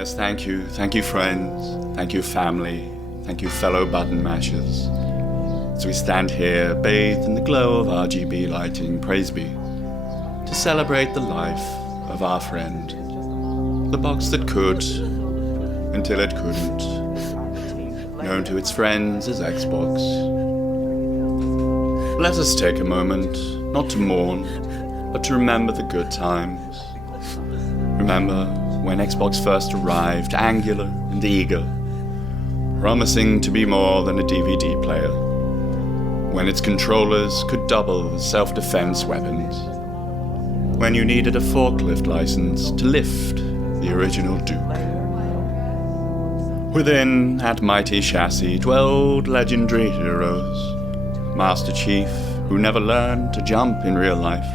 Yes, thank you. Thank you, friends. Thank you, family. Thank you, fellow button mashers. As we stand here, bathed in the glow of RGB lighting, praise be, to celebrate the life of our friend. The box that could, until it couldn't. Known to its friends as Xbox. Let us take a moment, not to mourn, but to remember the good times. Remember when Xbox first arrived, angular and eager, promising to be more than a DVD player. When its controllers could double as self-defense weapons. When you needed a forklift license to lift the original Duke. Within that mighty chassis dwelled legendary heroes. Master Chief, who never learned to jump in real life.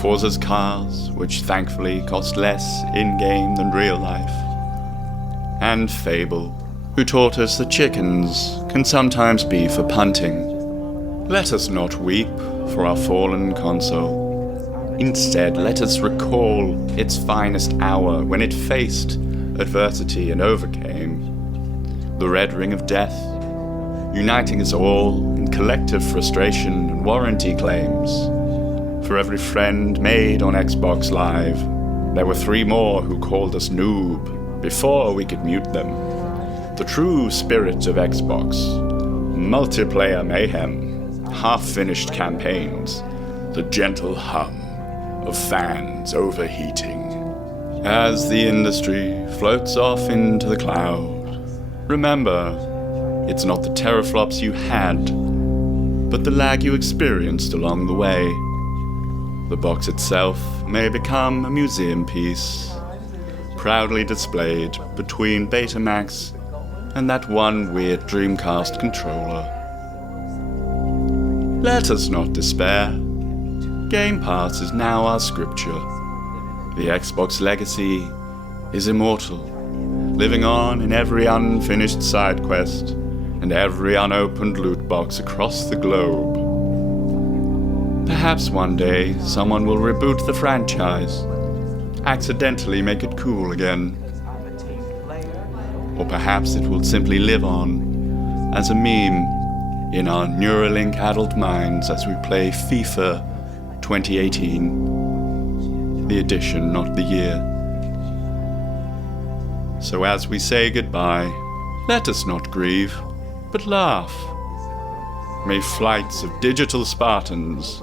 Forza's cars, which thankfully cost less in-game than real life. And Fable, who taught us that chickens can sometimes be for punting. Let us not weep for our fallen console. Instead, let us recall its finest hour when it faced adversity and overcame the red ring of death, uniting us all in collective frustration and warranty claims. For every friend made on Xbox Live, there were 3 more who called us noob before we could mute them. The true spirit of Xbox, multiplayer mayhem, half-finished campaigns, the gentle hum of fans overheating. As the industry floats off into the cloud, remember, it's not the teraflops you had, but the lag you experienced along the way. The box itself may become a museum piece, proudly displayed between Betamax and that one weird Dreamcast controller. Let us not despair. Game Pass is now our scripture. The Xbox legacy is immortal, living on in every unfinished side quest and every unopened loot box across the globe. Perhaps one day someone will reboot the franchise, accidentally make it cool again. Or perhaps it will simply live on as a meme in our Neuralink adult minds as we play FIFA 2018. The edition, not the year. So as we say goodbye, let us not grieve, but laugh. May flights of digital Spartans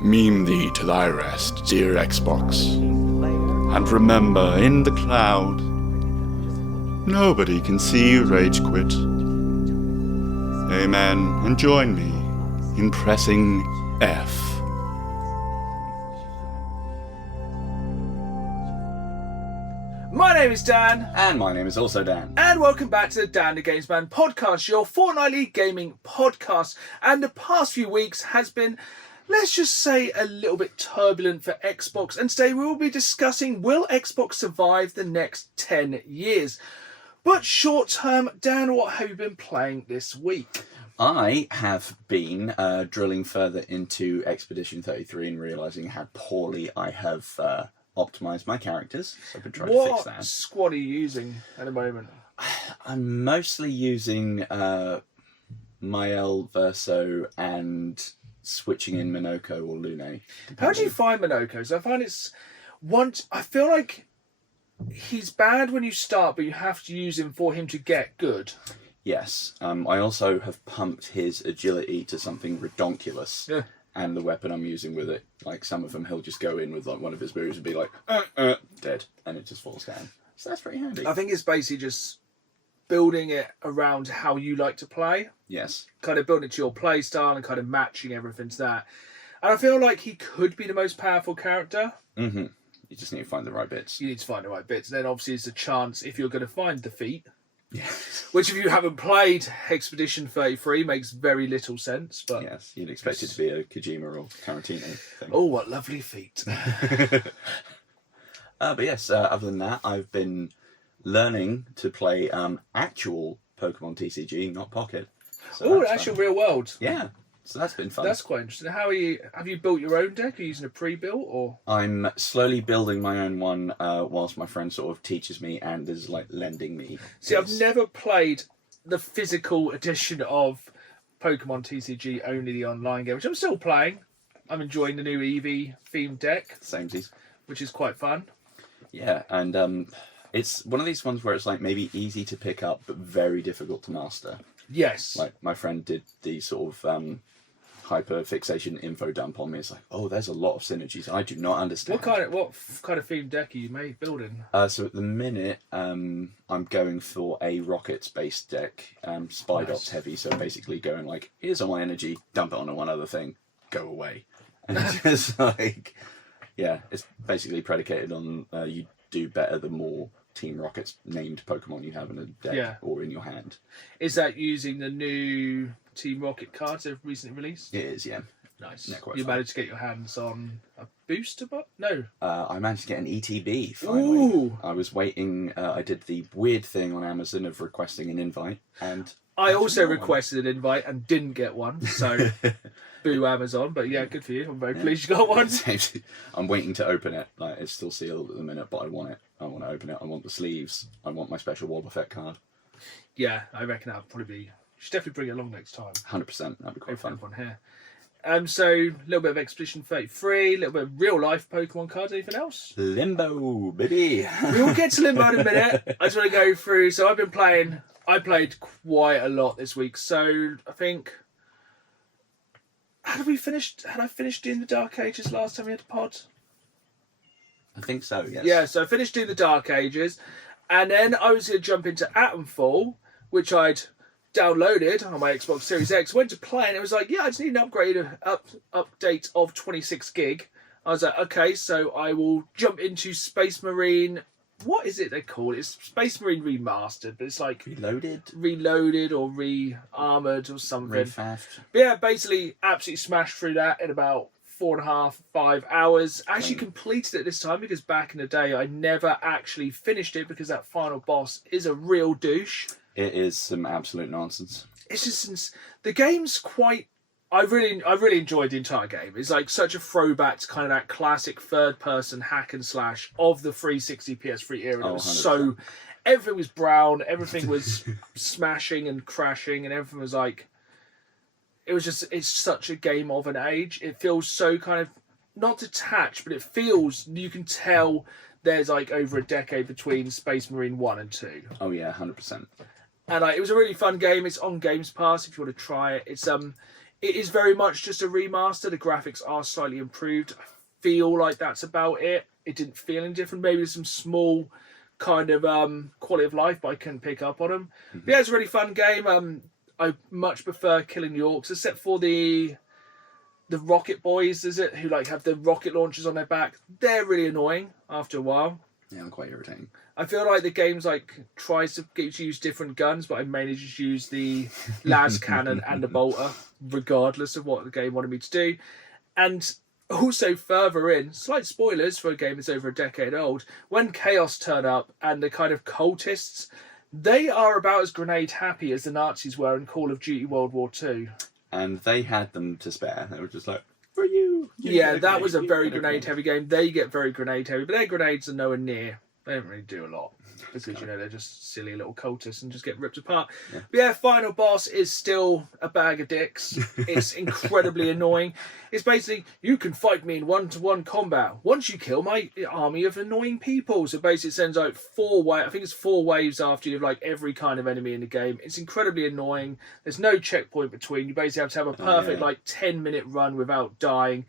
meme thee to thy rest, dear Xbox. And remember, in the cloud, nobody can see you rage quit. Amen, and join me in pressing F. My name is Dan. And my name is also Dan. And welcome back to the Dan the Games Man podcast, your fortnightly gaming podcast. And the past few weeks has been, let's just say, a little bit turbulent for Xbox. And today we will be discussing, will Xbox survive the next 10 years? But short term, Dan, what have you been playing this week? I have been drilling further into Expedition 33 and realising how poorly I have optimised my characters. So I've been trying to fix that. What squad are you using at the moment? I'm mostly using Mael, Verso, and switching in Minoko or Lune. How do you find Minoko? So I find I feel like he's bad when you start, but you have to use him for him to get good. Yes. I also have pumped his agility to something redonkulous. Yeah. And the weapon I'm using with it, like some of them, he'll just go in with like one of his moves and be like, dead, and it just falls down. So that's pretty handy. I think it's basically just building it around how you like to play. Yes. Kind of building it to your play style and kind of matching everything to that. And I feel like he could be the most powerful character. Mm-hmm. You just need to find the right bits. You need to find the right bits. And then obviously there's a chance if you're going to find the feat. Yes. Which if you haven't played Expedition 33 makes very little sense. But yes, you'd expect it to be a Kojima or Tarantino thing. Oh, what lovely feat. But yes, other than that, I've been learning to play actual Pokemon TCG, not Pocket. So Oh, that's actual fun. real world. Yeah. So that's been fun. That's quite interesting. How are you? Have you built your own deck? Are you using a pre-built or? I'm slowly building my own one whilst my friend sort of teaches me and is like lending me. See, I've never played the physical edition of Pokemon TCG, only the online game, which I'm still playing. I'm enjoying the new Eevee themed deck, Samesies. which is quite fun. Yeah, and it's one of these ones where it's like maybe easy to pick up but very difficult to master. Yes. Like my friend did the sort of hyper fixation info dump on me. It's like, oh, there's a lot of synergies I do not understand. What kind of themed deck are you building? So at the minute, I'm going for a rockets based deck, spy dots heavy. So basically going like, here's all my energy, dump it onto one other thing, go away. And it's just like, yeah, it's basically predicated on you do better the more Team Rockets named Pokemon you have in a deck or in your hand. Is that using the new Team Rocket cards they've recently released? It is, yeah. Nice. Yeah, quite You fun. managed to get your hands on a booster bot? No. I managed to get an ETB finally. Ooh. I was waiting. I did the weird thing on Amazon of requesting an invite, and I also requested an invite and didn't get one, so boo Amazon. But yeah, good for you. I'm very pleased you got one. I'm waiting to open it. Like it's still sealed at the minute, but I want it. I want to open it. I want the sleeves. I want my special Wobble Effect card. Yeah, I reckon that'll probably be. You should definitely bring it along next time. 100%. That'd be quite fun. One here. So a little bit of Expedition 33, a little bit of real life Pokemon cards. Anything else? Limbo, baby. We will get to Limbo in a minute. I just want to go through. So I've been playing. I played quite a lot this week. So I think. Had I finished doing the Dark Ages last time we had a pod? I think so. Yes. Yeah. So I finished doing the Dark Ages, and then I was going to jump into Atomfall, which I'd downloaded on my Xbox Series X. Went to play, and it was like, yeah, I just need an update of 26 gig. I was like, okay, so I will jump into Space Marine. What is it they call it? It's Space Marine Remastered, but it's like reloaded or re-armored or something. Refaffed. But yeah, basically absolutely smashed through that in about 4.5, 5 hours. Actually completed it this time because back in the day I never actually finished it because that final boss is a real douche. It is some absolute nonsense. It's just the game's quite. I really enjoyed the entire game. It's like such a throwback to kind of that classic third-person hack and slash of the 360 PS3 era. Oh, It was so everything was brown, everything was smashing and crashing, and everything was like. It's such a game of an age. It feels so kind of not detached, but it feels you can tell there's like over a decade between Space Marine 1 and 2. Oh yeah, 100%. And it was a really fun game. It's on Games Pass if you want to try it. It is very much just a remaster. The graphics are slightly improved. I feel like that's about it. It didn't feel any different. Maybe there's some small kind of quality of life, but I couldn't pick up on them. Mm-hmm. But yeah, it's a really fun game. I much prefer killing the orcs, except for the rocket boys, is it? Who like have the rocket launchers on their back. They're really annoying after a while. Yeah, I'm quite irritating. I feel like the game's like tries to get you to use different guns, but I mainly just use the las cannon and the bolter, regardless of what the game wanted me to do. And also further in, slight spoilers for a game that's over a decade old, when Chaos turn up and the kind of cultists, they are about as grenade happy as the Nazis were in Call of Duty World War II. And they had them to spare. They were just like, for you. Yeah, that was a very grenade heavy game. They get very grenade heavy, but their grenades are nowhere near. They don't really do a lot because, they're just silly little cultists and just get ripped apart. Yeah. But yeah, final boss is still a bag of dicks. It's incredibly annoying. It's basically, you can fight me in one-to-one combat once you kill my army of annoying people. So basically it sends out 4 waves. I think it's 4 waves after you have like every kind of enemy in the game. It's incredibly annoying. There's no checkpoint between. You basically have to have a perfect 10-minute run without dying.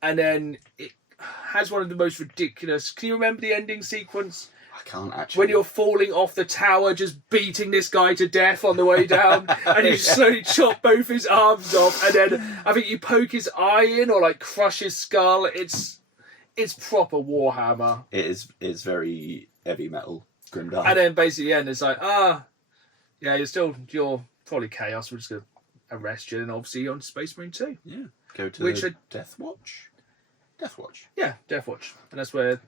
And then it has one of the most ridiculous. Can you remember the ending sequence? I can't actually. When you're falling off the tower, just beating this guy to death on the way down, and you slowly chop both his arms off, and then I think you poke his eye in or like crush his skull. It's proper Warhammer. It's very heavy metal, grimdark. And then basically the end is like, yeah, you're probably Chaos. We're just gonna arrest you, and obviously you're on Space Marine 2. Yeah, go to the Death Watch. Deathwatch. Yeah, Deathwatch. And that's where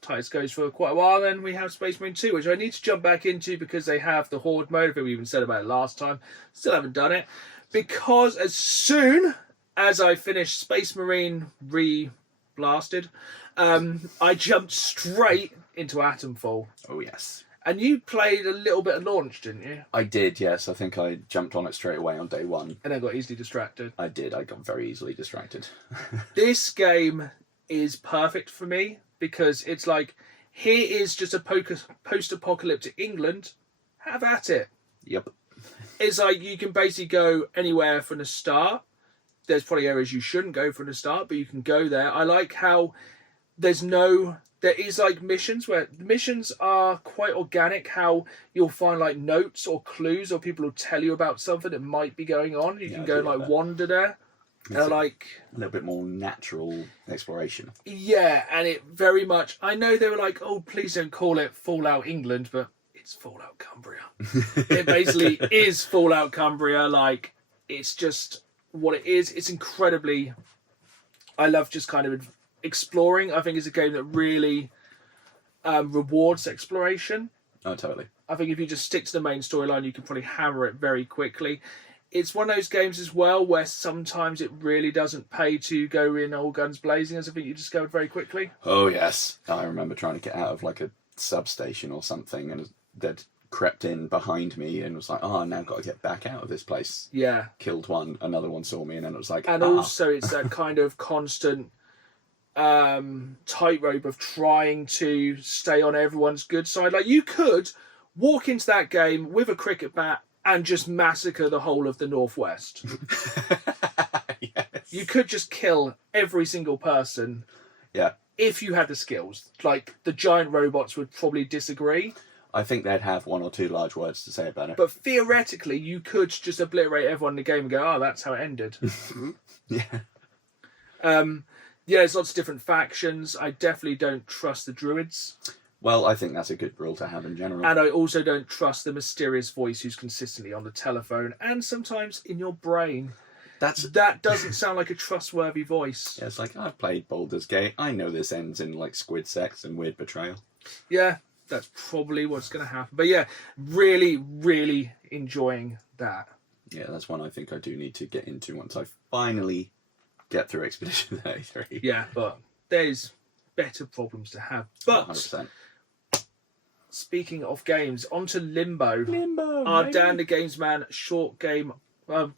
Titus goes for quite a while. Then we have Space Marine 2, which I need to jump back into because they have the Horde mode. I think we even said about it last time. Still haven't done it. Because as soon as I finished Space Marine Re-Blasted, I jumped straight into Atomfall. Oh, yes. And you played a little bit of launch, didn't you? I did, yes. I think I jumped on it straight away on day one. And then got easily distracted. I did. I got very easily distracted. This game is perfect for me because it's like, here is just a post-apocalyptic England. Have at it. Yep. It's like you can basically go anywhere from the start. There's probably areas you shouldn't go from the start, but you can go there. I like how there is like missions where the missions are quite organic, how you'll find like notes or clues or people will tell you about something that might be going on. You can go and like wander there. And like a little bit more natural exploration. Yeah, and it very much, I know they were like, oh, please don't call it Fallout England, but it's Fallout Cumbria. It basically is Fallout Cumbria. Like, it's just what it is. It's incredibly, I love just kind of exploring. I think it's a game that really rewards exploration. Oh, totally. I think if you just stick to the main storyline, you can probably hammer it very quickly. It's one of those games as well where sometimes it really doesn't pay to go in all guns blazing, as I think you discovered very quickly. Oh, yes. I remember trying to get out of like a substation or something, and they'd crept in behind me and was like, oh, now I've got to get back out of this place. Yeah. Killed one, another one saw me, and then it was like, and also it's that kind of constant tightrope of trying to stay on everyone's good side. Like, you could walk into that game with a cricket bat and just massacre the whole of the Northwest. Yes. You could just kill every single person. Yeah. If you had the skills. Like, the giant robots would probably disagree. I think they'd have one or two large words to say about it. But theoretically, you could just obliterate everyone in the game and go, oh, that's how it ended. Yeah. Yeah, there's lots of different factions. I definitely don't trust the druids. Well, I think that's a good rule to have in general. And I also don't trust the mysterious voice who's consistently on the telephone and sometimes in your brain. That doesn't sound like a trustworthy voice. Yeah, it's like, I've played Baldur's Gate. I know this ends in like squid sex and weird betrayal. Yeah, that's probably what's going to happen. But yeah, really, really enjoying that. Yeah, that's one I think I do need to get into once I finally get through Expedition 33. Yeah, but there's better problems to have. But 100%. Speaking of games, onto Limbo. Limbo, Our baby. Dan the Games Man short game club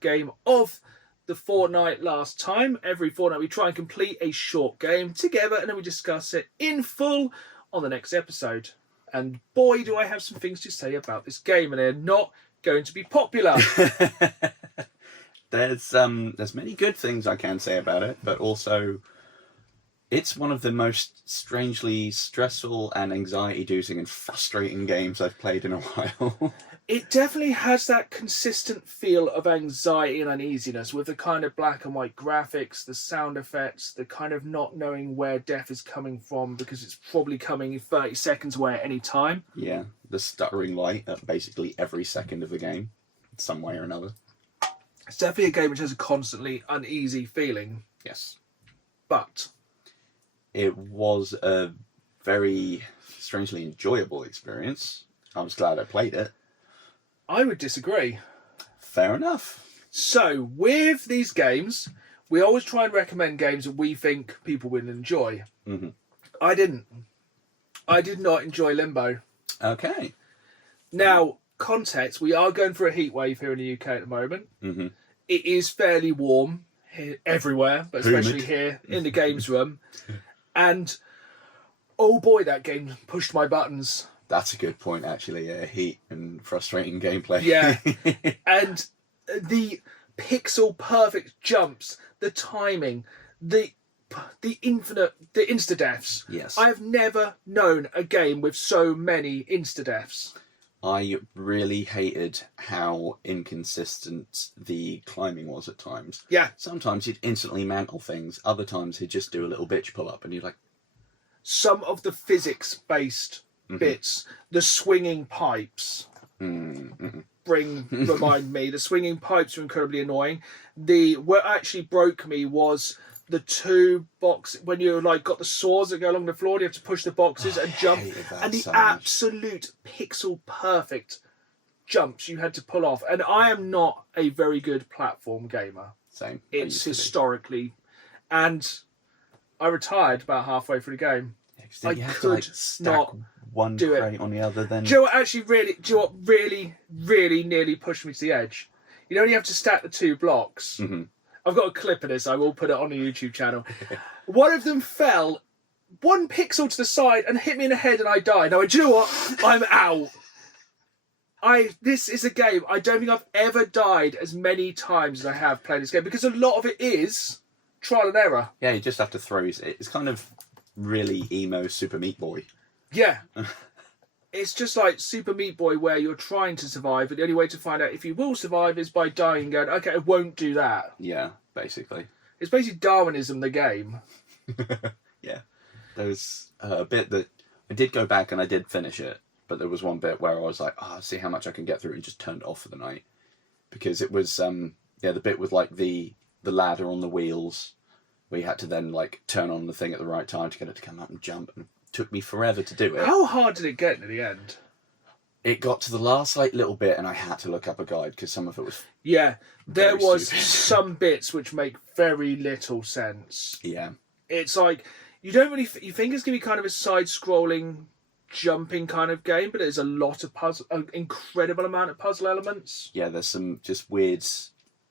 game of the fortnight last time. Every fortnight we try and complete a short game together and then we discuss it in full on the next episode. And boy, do I have some things to say about this game, and they're not going to be popular. There's many good things I can say about it, but also it's one of the most strangely stressful and anxiety-inducing and frustrating games I've played in a while. It definitely has that consistent feel of anxiety and uneasiness with the kind of black and white graphics, the sound effects, the kind of not knowing where death is coming from because it's probably coming in 30 seconds away at any time. Yeah, the stuttering light at basically every second of the game, some way or another. It's definitely a game which has a constantly uneasy feeling. Yes. But it was a very strangely enjoyable experience. I was glad I played it. I would disagree. Fair enough. So, with these games, we always try and recommend games that we think people will enjoy. Mm-hmm. I didn't. I did not enjoy Limbo. Okay. Now, context, we are going for a heat wave here in the UK at the moment. Mm-hmm. It is fairly warm here, everywhere, but especially Humid. here in the games room. And, oh boy, that game pushed my buttons. That's a good point, actually. Yeah, heat and frustrating gameplay. Yeah. And the pixel perfect jumps, the timing, the insta-deaths. Yes. I have never known a game with so many insta-deaths. I really hated how inconsistent the climbing was at times. Yeah. Sometimes he'd instantly mantle things. Other times he'd just do a little bitch pull up and you're like... Some of the physics-based bits, the swinging pipes, remind me. The swinging pipes are incredibly annoying. What actually broke me was the 2 box when you like got the swords that go along the floor, you have to push the boxes and jump, and the absolute pixel perfect jumps you had to pull off. And I am not a very good platform gamer. Same. It's historically, and I retired about halfway through the game. Yeah, you have to like stack one crate on the other. Then do you know what really nearly pushed me to the edge? You know, you have to stack the 2 blocks. Mm-hmm. I've got a clip of this. I will put it on the YouTube channel. One of them fell 1 pixel to the side and hit me in the head, and I died. I went, do you know what? I'm out. This is a game. I don't think I've ever died as many times as I have playing this game, because a lot of it is trial and error. Yeah, you just have to throw. It's kind of really emo Super Meat Boy. Yeah. It's just like Super Meat Boy, where you're trying to survive, but the only way to find out if you will survive is by dying and going, okay, I won't do that. Yeah, basically. It's basically Darwinism, the game. Yeah. There's a bit that I did go back and I did finish it, but there was one bit where I was like, I'll see how much I can get through, and just turned it off for the night. Because it was, the bit with like the ladder on the wheels, where you had to then like turn on the thing at the right time to get it to come up and jump, and took me forever to do it. How hard did it get in the end? It got to the last like little bit, and I had to look up a guide because some of it was there was stupid. some bits which make very little sense. Yeah, it's like you don't really you think it's gonna be kind of a side-scrolling, jumping kind of game, but there's a lot of puzzle, an incredible amount of puzzle elements. Yeah, there's some just weird,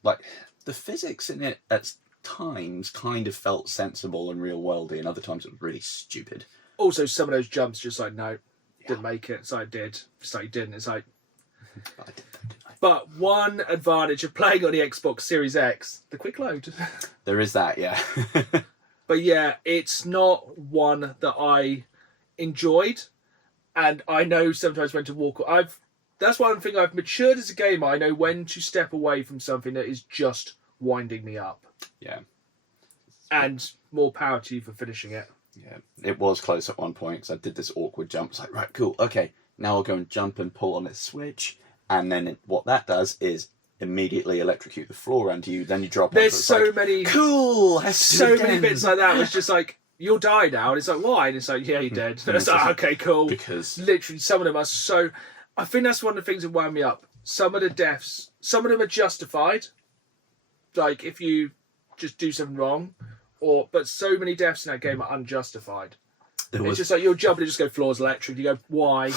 like the physics in it at times kind of felt sensible and real worldy, and other times it was really stupid. Also, some of those jumps just like, no, didn't make it. It's like, I did. It's like, you didn't. It's like... But I did that, didn't I? But one advantage of playing on the Xbox Series X, the quick load. There is that, yeah. But yeah, it's not one that I enjoyed. And I know sometimes when to walk... That's one thing I've matured as a gamer. I know when to step away from something that is just winding me up. Yeah. And more power to you for finishing it. Yeah, it was close at one point because I did this awkward jump. It's like, right, cool, okay, now I'll go and jump and pull on this switch, and then what that does is immediately electrocute the floor under you. Then you drop. There's so many cool, so many bits like that. It's just like, you'll die now, and it's like, why? And it's like, yeah, you're dead. And it's like, okay, cool. Because literally, some of them are so. I think that's one of the things that wound me up. Some of the deaths, some of them are justified. Like if you just do something wrong. But so many deaths in that game are unjustified. It's just like you'll jump and just go floor's electric. You go, why?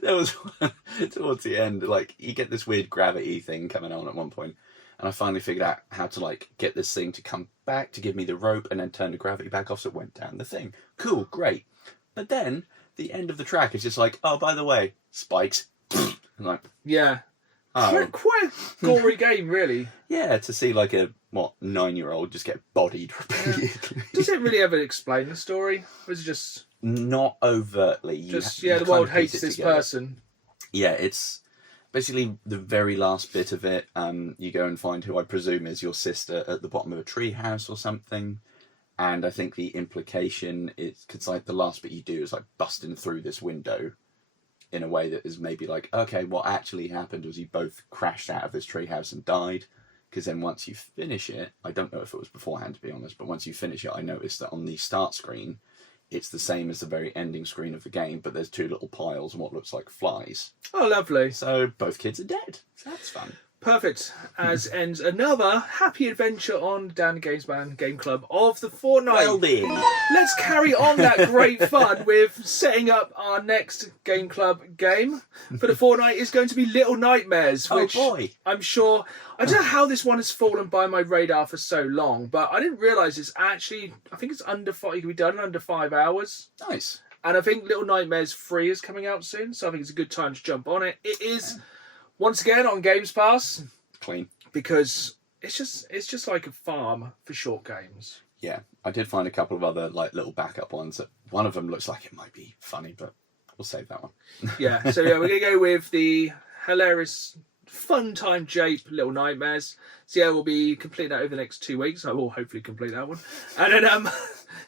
There was one towards the end, like you get this weird gravity thing coming on at one point, and I finally figured out how to like get this thing to come back to give me the rope and then turn the gravity back off so it went down the thing. Cool, great. But then the end of the track is just like, oh, by the way, spikes. And like, yeah. oh. Quite a gory game, really. Yeah, to see like a 9-year-old just get bodied repeatedly. Does it really ever explain the story? Or is it just not overtly? Just the world hates this person. Yeah, it's basically the very last bit of it. You go and find who I presume is your sister at the bottom of a tree house or something. And I think the implication is, because like the last bit you do is like busting through this window in a way that is maybe like, okay, what actually happened was you both crashed out of this treehouse and died. Because then once you finish it, I don't know if it was beforehand to be honest, but once you finish it, I noticed that on the start screen, it's the same as the very ending screen of the game, but there's 2 little piles and what looks like flies. Oh, lovely. So both kids are dead. So that's fun. Perfect. As ends another happy adventure on Dan the Games Man Game Club of the fortnight. Well then. Let's carry on that great fun with setting up our next Game Club game for the fortnight. Is going to be Little Nightmares, which boy. I'm sure... I don't know how this one has fallen by my radar for so long, but I didn't realise it's actually... I think it's under 5... It can be done in under 5 hours. Nice. And I think Little Nightmares 3 is coming out soon, so I think it's a good time to jump on it. It is... Once again on Games Pass, clean, because it's just like a farm for short games. Yeah, I did find a couple of other like little backup ones. That one of them looks like it might be funny, but we'll save that one. Yeah, so yeah, we're gonna go with the hilarious, fun time Jape Little Nightmares. So yeah, we'll be completing that over the next 2 weeks. I will hopefully complete that one, and then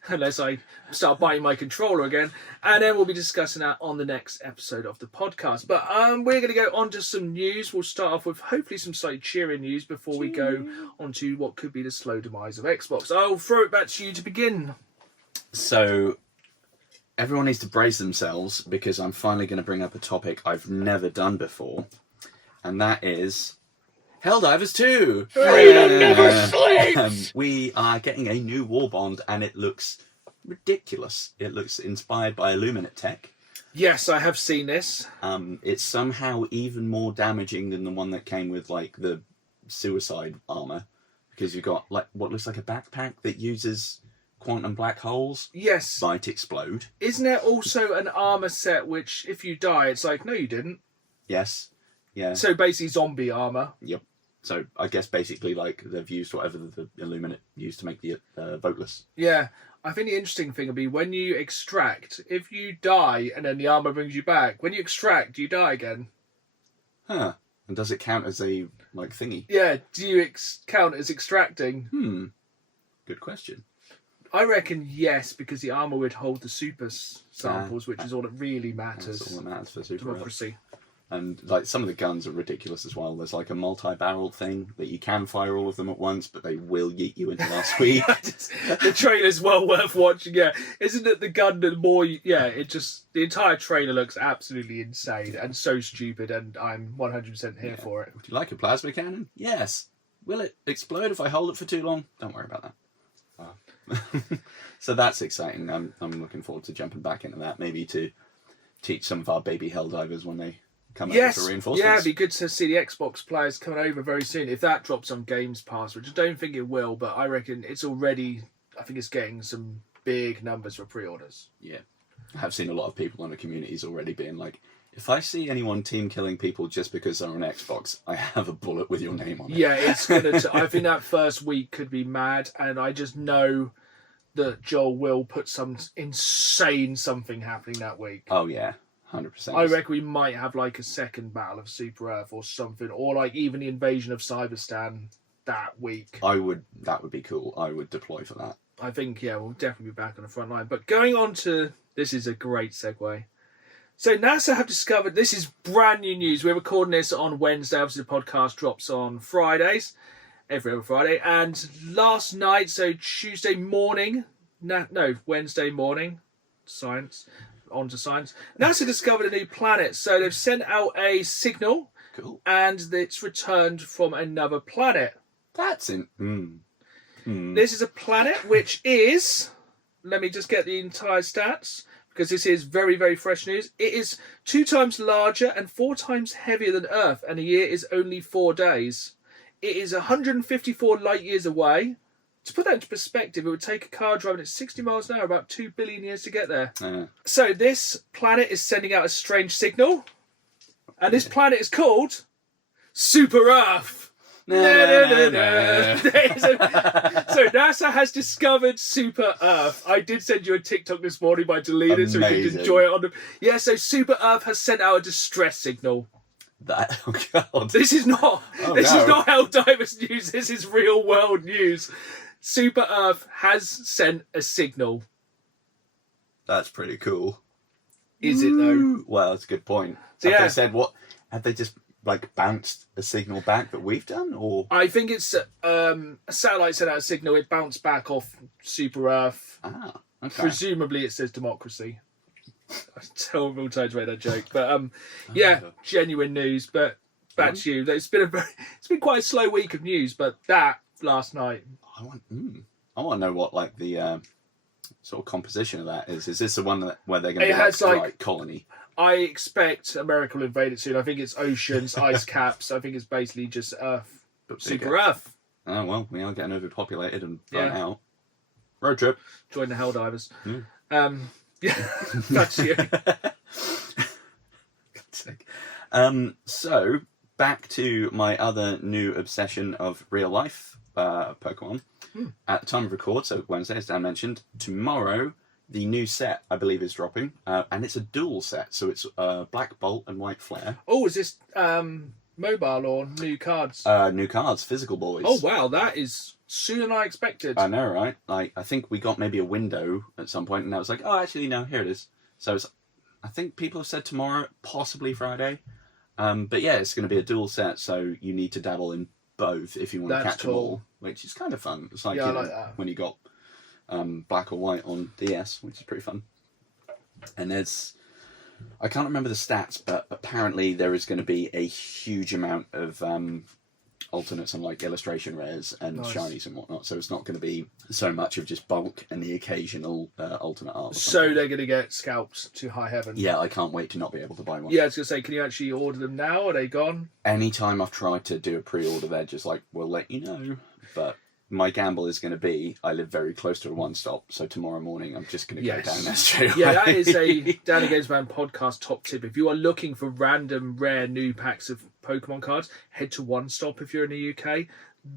unless I start biting my controller again. And then we'll be discussing that on the next episode of the podcast. But we're going to go on to some news. We'll start off with hopefully some slightly cheering news before we go on to what could be the slow demise of Xbox. I'll throw it back to you to begin. So, everyone needs to brace themselves because I'm finally going to bring up a topic I've never done before. And that is Helldivers 2! Freedom never sleeps! We are getting a new war bond and it looks ridiculous. It looks inspired by Illuminate tech. Yes, I have seen this. It's somehow even more damaging than the one that came with like the suicide armor. Because you've got like what looks like a backpack that uses quantum black holes. Yes. Might explode. Isn't there also an armor set which if you die it's like, no you didn't. Yes. Yeah. So basically zombie armor. Yep. So I guess basically like they've used whatever the Illuminate used to make the voteless. Yeah. I think the interesting thing would be when you extract, if you die and then the armor brings you back, when you extract, do you die again? Huh. And does it count as a like thingy? Yeah. Do you count as extracting? Good question. I reckon yes, because the armor would hold the super samples, which is all that really matters. That's all that matters for super. Democracy. And like some of the guns are ridiculous as well. There's like a multi-barreled thing that you can fire all of them at once, but they will yeet you into last week. The trailer's well worth watching. Yeah, isn't it the gun that more? The entire trailer looks absolutely insane and so stupid, and I'm 100% here for it. Would you like a plasma cannon? Yes. Will it explode if I hold it for too long? Don't worry about that. So that's exciting. I'm looking forward to jumping back into that. Maybe to teach some of our baby Helldivers when they come over for reinforcements. Yeah, it'd be good to see the Xbox players coming over very soon. If that drops on Games Pass, which I don't think it will, but I reckon it's already. I think it's getting some big numbers for pre-orders. Yeah, I have seen a lot of people in the communities already being like, if I see anyone team killing people just because they're on Xbox, I have a bullet with your name on it. Yeah, it's gonna. I think that first week could be mad, and I just know that Joel will put some insane something happening that week. Oh yeah, 100%. I reckon we might have like a second Battle of Super Earth or something, or like even the invasion of Cyberstan that week. That would be cool. I would deploy for that. I think we'll definitely be back on the front line. But going on to this is a great segue. So NASA have discovered, this is brand new news. We're recording this on Wednesday. Obviously, the podcast drops on Fridays, every other Friday. And last night, so Wednesday morning, science, on to science. NASA discovered a new planet. So they've sent out a signal. Cool. And it's returned from another planet. That's in. This is a planet which is, let me just get the entire stats, because this is very, very fresh news. It is 2 times larger and 4 times heavier than Earth, and a year is only 4 days. It is 154 light years away. To put that into perspective, it would take a car driving at 60 miles an hour about 2 billion years to get there. So this planet is sending out a strange signal, and this planet is called Super Earth. So NASA has discovered Super Earth. I did send you a TikTok this morning, but I deleted it so you could enjoy it on the. Yeah, so Super Earth has sent out a distress signal. Oh god! This is not. This is not Helldivers news. This is real world news. Super Earth has sent a signal. That's pretty cool. Is it though? Well, that's a good point. So, they said what? Have they just like bounced a signal back that we've done, or I think it's a satellite sent out a signal. It bounced back off Super Earth. Okay. Presumably, it says democracy. I terrible time to make that joke, but genuine news. But back to you. It's been quite a slow week of news, but that last night. I want to know what like the sort of composition of that is. Is this the one where they're going to be like colony? I expect America will invade it soon. I think it's oceans, ice caps. I think it's basically just Earth, but Super Earth. Oh well, we are getting overpopulated and burnt out. Road trip. Join the Helldivers. That's you. So back to my other new obsession of real life, Pokemon. At the time of record, so Wednesday, as Dan mentioned, tomorrow the new set, I believe, is dropping, and it's a dual set, so it's Black Bolt and White Flare. Oh, is this mobile or new cards? New cards, physical boys. Oh wow, that is sooner than I expected. I know, right? Like, I think we got maybe a window at some point, and I was like, oh, actually, no, here it is. So I think people have said tomorrow, possibly Friday. But yeah, it's going to be a dual set, so you need to dabble in both if you want to catch them all, which is kind of fun. It's like, I like that. When you got black or white on DS, which is pretty fun. And I can't remember the stats, but apparently there is going to be a huge amount of alternates and like illustration rares and shinies and whatnot. So it's not going to be so much of just bulk and the occasional alternate art. So they're going to get scalped to high heaven. Yeah, I can't wait to not be able to buy one. Yeah, I was going to say, can you actually order them now? Are they gone? Anytime I've tried to do a pre-order, they're just like, we'll let you know. But my gamble is going to be, I live very close to a one-stop, so tomorrow morning I'm just going to go down there straight away. Yeah, that is a Down the Games Man podcast top tip. If you are looking for random, rare new packs of Pokemon cards, head to One Stop if you're in the UK.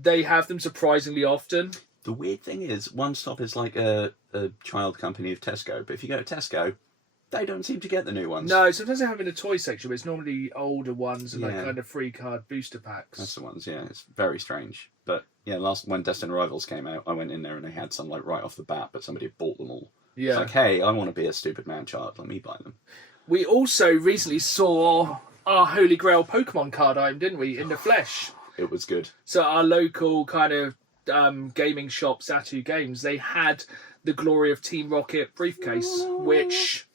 They have them surprisingly often. The weird thing is, One Stop is like a child company of Tesco, but if you go to Tesco, they don't seem to get the new ones. No, sometimes they have in the toy section, but it's normally older ones and like kind of free card booster packs. That's the ones, yeah. It's very strange. But yeah, when Destined Rivals came out, I went in there and they had some like right off the bat, but somebody had bought them all. Yeah. It's like, hey, I want to be a stupid man child. Let me buy them. We also recently saw our Holy Grail Pokemon card item, didn't we, in the flesh? It was good. So our local kind of gaming shop, Satu Games, they had the Glory of Team Rocket briefcase, which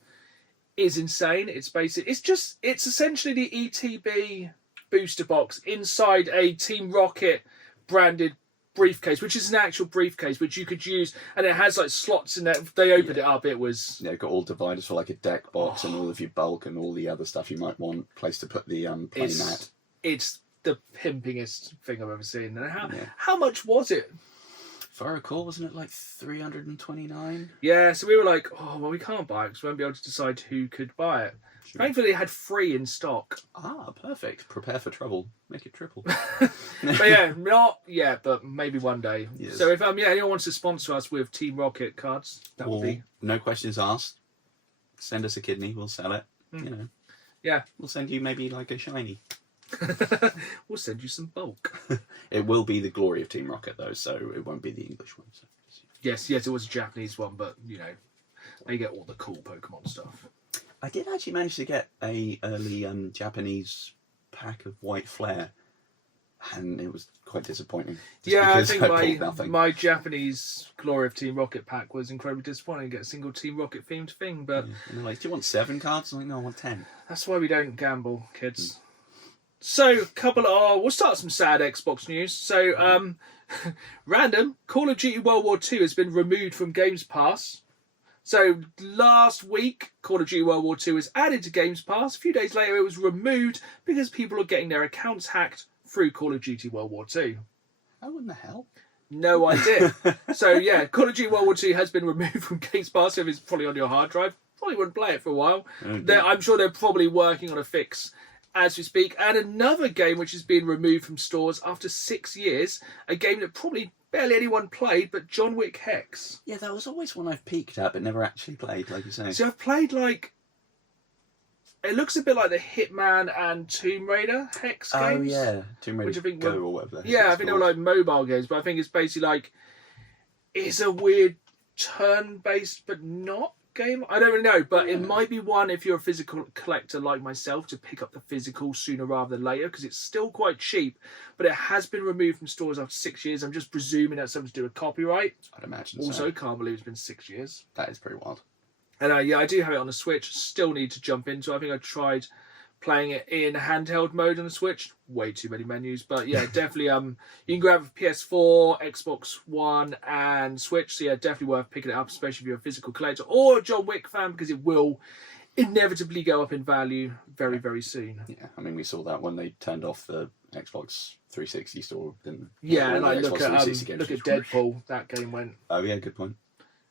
is insane. It's basic. It's essentially the ETB booster box inside a Team Rocket branded briefcase, which is an actual briefcase which you could use, and it has like slots in there. They opened it up. It was got all dividers for like a deck box and all of your bulk and all the other stuff you might want. Place to put the play mat. It's the pimpingest thing I've ever seen. And how much was it? If I recall, wasn't it like 329? Yeah, so we were like, oh, well, we can't buy it because we won't be able to decide who could buy it. Sure. Thankfully, it had 3 in stock. Ah, perfect. Prepare for trouble. Make it triple. But yeah, not yet, but maybe one day. Yes. So if anyone wants to sponsor us with Team Rocket cards, that would be... No questions asked. Send us a kidney, we'll sell it. Yeah. We'll send you maybe like a shiny. We'll send you some bulk. It will be the Glory of Team Rocket though, so it won't be the English one. So. Yes, it was a Japanese one, but they get all the cool Pokemon stuff. I did actually manage to get a early Japanese pack of White Flare, and it was quite disappointing. I think my Japanese Glory of Team Rocket pack was incredibly disappointing. I get a single Team Rocket themed thing, but and they're like, "Do you want 7 cards?" I'm like, "No, I want 10." That's why we don't gamble, kids. So, we'll start some sad Xbox news. So, random, Call of Duty World War II has been removed from Games Pass. So, last week, Call of Duty World War II was added to Games Pass. A few days later, it was removed because people are getting their accounts hacked through Call of Duty World War II. How in the hell? No idea. So, yeah, Call of Duty World War II has been removed from Games Pass. So if it's probably on your hard drive, probably wouldn't play it for a while. I'm sure they're probably working on a fix as we speak. And another game which has been removed from stores after 6 years, a game that probably barely anyone played, but John Wick Hex. Yeah, that was always one I've peeked at but never actually played, like you say. So I've played it looks a bit like the Hitman and Tomb Raider Hex games. Oh yeah, Tomb Raider Go or whatever. Yeah, I think they were like mobile games, but I think it's basically like, it's a weird turn-based but not game. I don't really know, but it might be one if you're a physical collector like myself to pick up the physical sooner rather than later, because it's still quite cheap, but it has been removed from stores after 6 years. I'm just presuming that's something to do with copyright. I'd imagine also, can't believe it's been 6 years. That is pretty wild. And I do have it on the Switch. Still need to jump into. I think I tried playing it in handheld mode on the Switch. Way too many menus, but yeah, definitely. You can grab PS4, Xbox One, and Switch. So yeah, definitely worth picking it up, especially if you're a physical collector or a John Wick fan, because it will inevitably go up in value very, very soon. Yeah, I mean, we saw that when they turned off the Xbox 360 store, didn't they? Yeah, and look at Deadpool. That game went. Oh yeah, good point.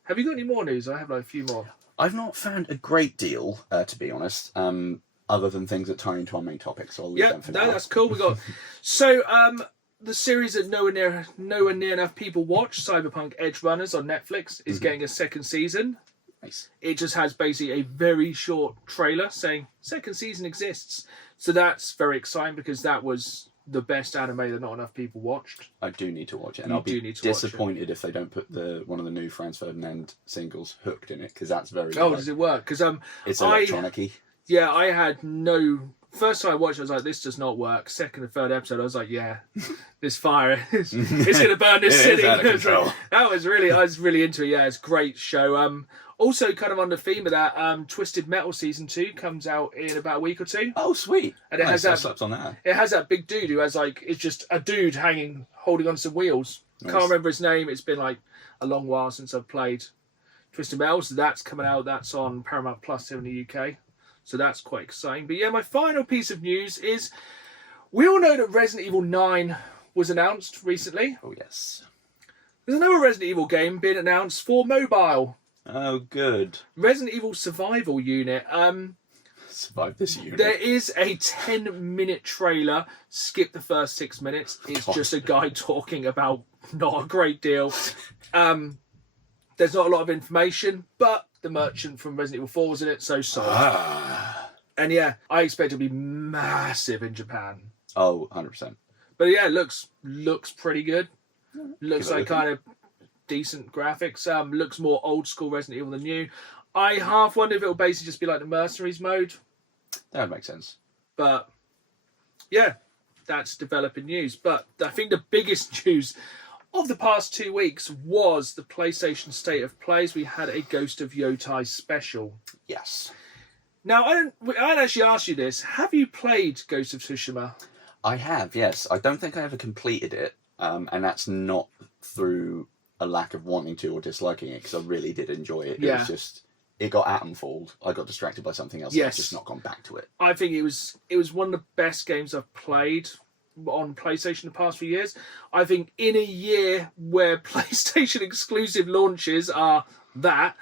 Have you got any more news? I have a few more. I've not found a great deal, to be honest, other than things that tie into our main topic. So I'll leave them for now. That's cool. We got the series that nowhere near enough people watch, Cyberpunk Edge Runners on Netflix, is getting a second season. Nice. It just has basically a very short trailer saying second season exists. So that's very exciting because that was the best anime that not enough people watched. I do need to watch it, and You I'll do be need to watch it. disappointed if they don't put one of the new Franz Ferdinand singles, Hooked, in it, because that's very Oh, good. does it work? Because It's electronic-y. Yeah, I had no. First time I watched it, I was like, this does not work. Second and third episode, I was like, yeah, this fire, it's going to burn this It city. is out of control. I was really into it. Yeah, it's a great show. Also, kind of on the theme of that, Twisted Metal Season 2 comes out in about a week or two. Oh, sweet. And it Nice, has I that- slept on that. It has that big dude who has like, it's just a dude holding on some wheels. Nice. Can't remember his name. It's been like a long while since I've played Twisted Metal. So that's coming out. That's on Paramount Plus here in the UK. So that's quite exciting. But yeah, my final piece of news is we all know that Resident Evil 9 was announced recently. Oh, yes. There's another Resident Evil game being announced for mobile. Oh, good. Resident Evil Survival Unit. Survived this unit. There is a 10-minute trailer. Skip the first 6 minutes. It's God. just a guy talking about not a great deal. There's not a lot of information, but the merchant from Resident Evil 4 was in it, so sold. And yeah, I expect it to be massive in Japan. Oh, 100%. But yeah, it looks pretty good. Looks Give it a like look. kind of decent graphics. Looks more old school Resident Evil than new. I half wonder if it'll basically just be like the Mercenaries mode. That would make sense. But yeah, that's developing news. But I think the biggest news of the past 2 weeks was the PlayStation State of Plays. We had a Ghost of Yotei special. Yes. Now, I'd actually ask you this. Have you played Ghost of Tsushima? I have, yes. I don't think I ever completed it, and that's not through a lack of wanting to or disliking it, because I really did enjoy it. Yeah. It was just, it got atomfalled. I got distracted by something else, Yes. and I've just not gone back to it. I think it was one of the best games I've played on PlayStation the past few years. I think in a year where PlayStation exclusive launches are that,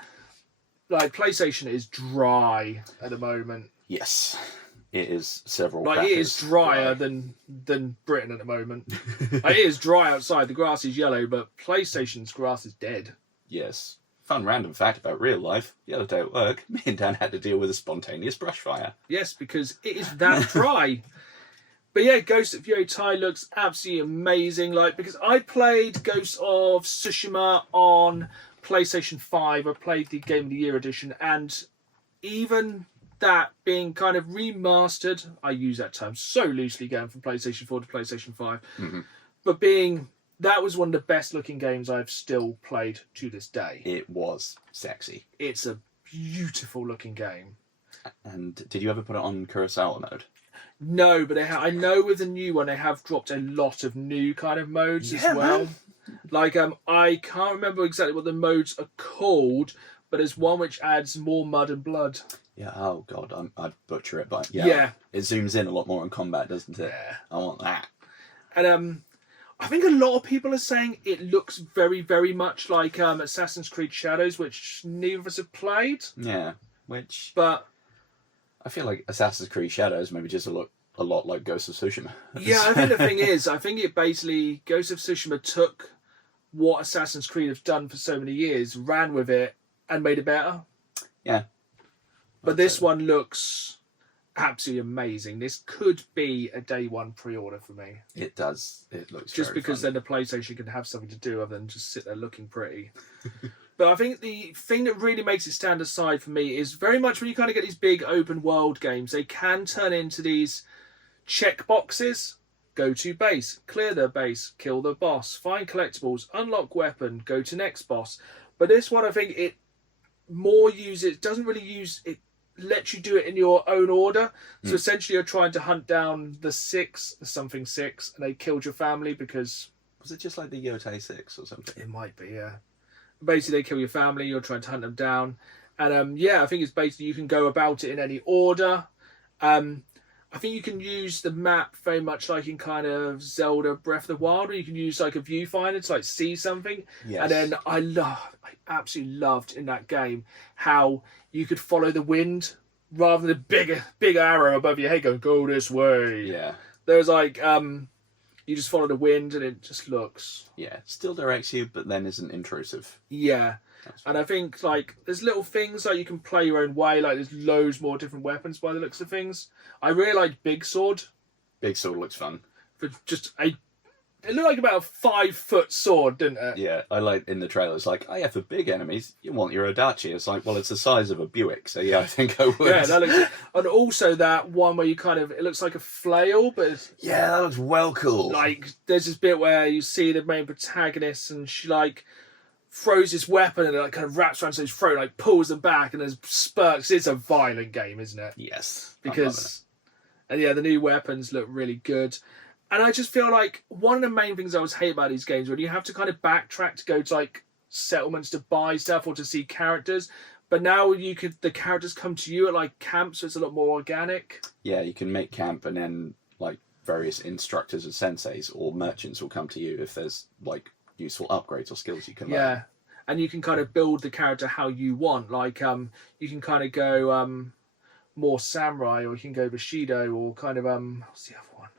like, PlayStation is dry at the moment. Yes. It is several Like, it is crackers drier dry. than Britain at the moment. Like, it is dry outside. The grass is yellow, but PlayStation's grass is dead. Yes. Fun random fact about real life. The other day at work, me and Dan had to deal with a spontaneous brush fire. Yes, because it is that dry. But yeah, Ghost of Yotei looks absolutely amazing. Like, because I played Ghost of Tsushima on PlayStation 5. I played the Game of the Year edition, and even that being kind of remastered, I use that term so loosely, going from PlayStation 4 to PlayStation 5, but that was one of the best looking games I've still played to this day. It was sexy. It's a beautiful looking game. And did you ever put it on Kurosawa mode? No, but I know with the new one they have dropped a lot of new kind of modes as well. man. Like I can't remember exactly what the modes are called, but there's one which adds more mud and blood. Yeah, oh god, I'd butcher it, but yeah, Yeah. it zooms in a lot more on combat, doesn't it? Yeah. I want that. And I think a lot of people are saying it looks very, very much like Assassin's Creed Shadows, which neither of us have played. Yeah, which But I feel like Assassin's Creed Shadows maybe just look a lot like Ghost of Tsushima. yeah, I think the thing is, I think it basically, Ghost of Tsushima took what Assassin's Creed have done for so many years, ran with it, and made it better. Yeah. But this one looks absolutely amazing. This could be a day one pre-order for me. It does. It looks Just very because fun. then the PlayStation can have something to do other than just sit there looking pretty. But I think the thing that really makes it stand aside for me is very much when you kind of get these big open world games, they can turn into these check boxes. Go to base, clear their base, kill the boss, find collectibles, unlock weapon, go to next boss. But this one, I think it more doesn't really use it, lets you do it in your own order. So essentially you're trying to hunt down the something six, and they killed your family because Was it just like the Yotei 6 or something? it might be, yeah. Basically, they kill your family. You're trying to hunt them down, and yeah, I think it's basically you can go about it in any order. I think you can use the map very much like in kind of Zelda Breath of the Wild, where you can use like a viewfinder to like see something. Yes. And then I absolutely loved in that game how you could follow the wind rather than the big arrow above your head going, go this way. Yeah. There's like you just follow the wind and it just looks. Yeah. Still directs you, but then isn't intrusive. Yeah. That's And I think like there's little things like you can play your own way, like there's loads more different weapons by the looks of things. I really like Big Sword. Big Sword looks fun. for just a. It looked like about a 5-foot sword, didn't it? Yeah, I like in the trailer. It's like, oh yeah, for big enemies, you want your Odachi. It's like, well, it's the size of a Buick, so yeah, I think I would. Yeah, that looks. And also that one where you kind of, it looks like a flail, but it's, yeah, that looks well cool. like there's this bit where you see the main protagonist and she like throws this weapon and it like kind of wraps around his throat, like pulls them back, and there's spurts. It's a violent game, isn't it? Yes, Because, and yeah, the new weapons look really good. And I just feel like one of the main things I always hate about these games when you have to kind of backtrack to go to like settlements to buy stuff or to see characters. But now the characters come to you at like camp, so it's a lot more organic. Yeah, you can make camp and then like various instructors or senseis or merchants will come to you if there's like useful upgrades or skills you can learn. Yeah. And you can kind of build the character how you want. Like you can kind of go more samurai, or you can go Bushido, or kind of what's the other one?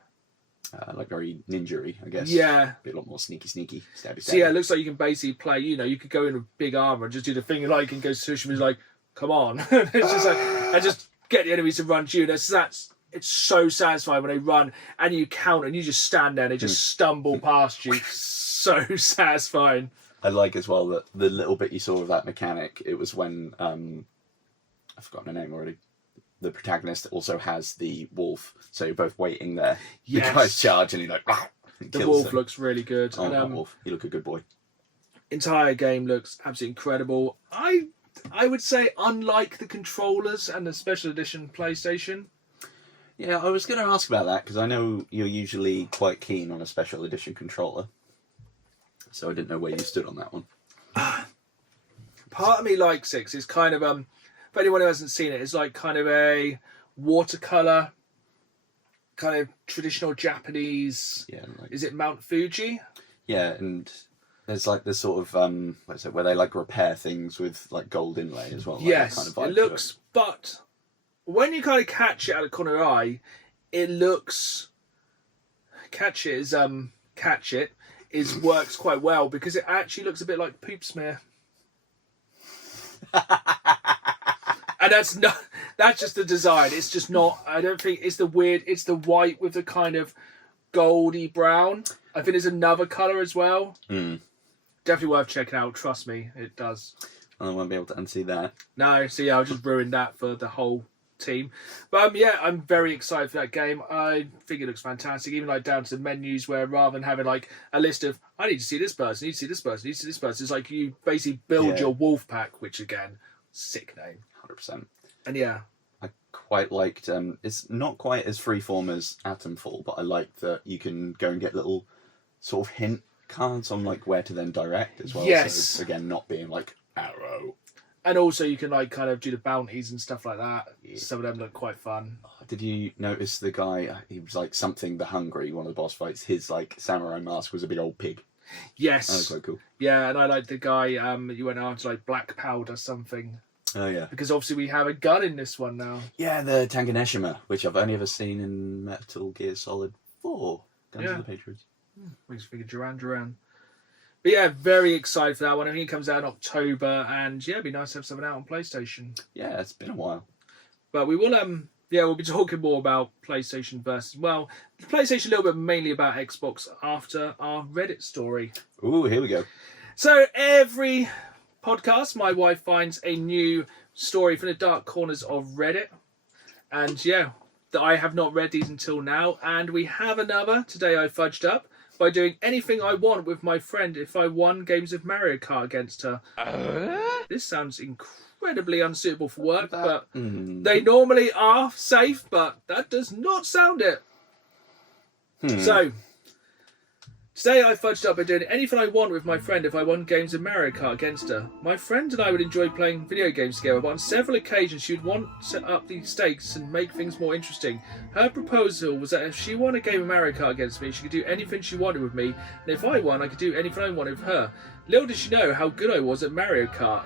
Like very ninja-y, I guess. Yeah. Be a lot more sneaky, stabby. So yeah, it looks like you can basically play, you could go in with big armor and just do the thing you like and go Sushima's like, come on. It's just like, and just get the enemies to run to you. It's so satisfying when they run and you count and you just stand there and they just stumble past you. So satisfying. I like as well that the little bit you saw of that mechanic, it was when, I've forgotten her name already. The protagonist also has the wolf, so you're both waiting there. Yes. The guys charge and you're like, "Rah!" And The kills wolf them. looks really good. Oh, And, that wolf. You look a good boy. entire game looks absolutely incredible. I would say, unlike the controllers and the special edition PlayStation. Yeah, I was going to ask about that because I know you're usually quite keen on a special edition controller. So I didn't know where you stood on that one. Part of me likes it 'cause it's kind of for anyone who hasn't seen it, it's like kind of a watercolor, kind of traditional Japanese. Yeah, like, Is it Mount Fuji? yeah, and there's like this sort of what is it, where they like repair things with like gold inlay as well. Like that Yes, kind of vibe it to looks. But when you kind of catch it out of the corner of your eye, it looks. Catch it is works quite well because it actually looks a bit like poop smear. And that's just the design. It's just not, I don't think it's it's the white with the kind of goldy brown. I think there's another colour as well. Mm. Definitely worth checking out, trust me, it does. I won't be able to unsee that. No, so yeah, I'll just ruin that for the whole team. But yeah, I'm very excited for that game. I think it looks fantastic, even like down to the menus where rather than having like a list of, I need to see this person, I need to see this person, I need to see this person, it's like you basically build your wolf pack, which again, sick name. 100%. And yeah. I quite liked, it's not quite as freeform as Atomfall, but I like that you can go and get little sort of hint cards on like where to then direct as well. Yes. So again, not being like arrow. And also you can like kind of do the bounties and stuff like that. Yeah. Some of them look quite fun. Did you notice the guy, he was like something the Hungry, one of the boss fights, his like samurai mask was a big old pig. Yes. That was quite cool. Yeah, and I like the guy you went after like Black Powder something. Oh yeah. Because obviously we have a gun in this one now. Yeah, the Tanganeshima, which I've only ever seen in Metal Gear Solid 4. Guns of the Patriots. Makes me think of Duran. But yeah, very excited for that one. I think it comes out in October, and yeah, it'd be nice to have something out on PlayStation. Yeah, it's been a while. But we will we'll be talking more about PlayStation versus PlayStation a little bit mainly about Xbox after our Reddit story. Ooh, here we go. So every podcast, my wife finds a new story from the dark corners of Reddit. And yeah, that I have not read these until now. And we have another today I fudged up by doing anything I want with my friend if I won games of Mario Kart against her. This sounds incredibly unsuitable for work, but they normally are safe, but that does not sound it. So, today I fudged up by doing anything I want with my friend if I won games of Mario Kart against her. My friend and I would enjoy playing video games together, but on several occasions she would want to set up the stakes and make things more interesting. Her proposal was that if she won a game of Mario Kart against me, she could do anything she wanted with me, and if I won, I could do anything I wanted with her. Little did she know how good I was at Mario Kart.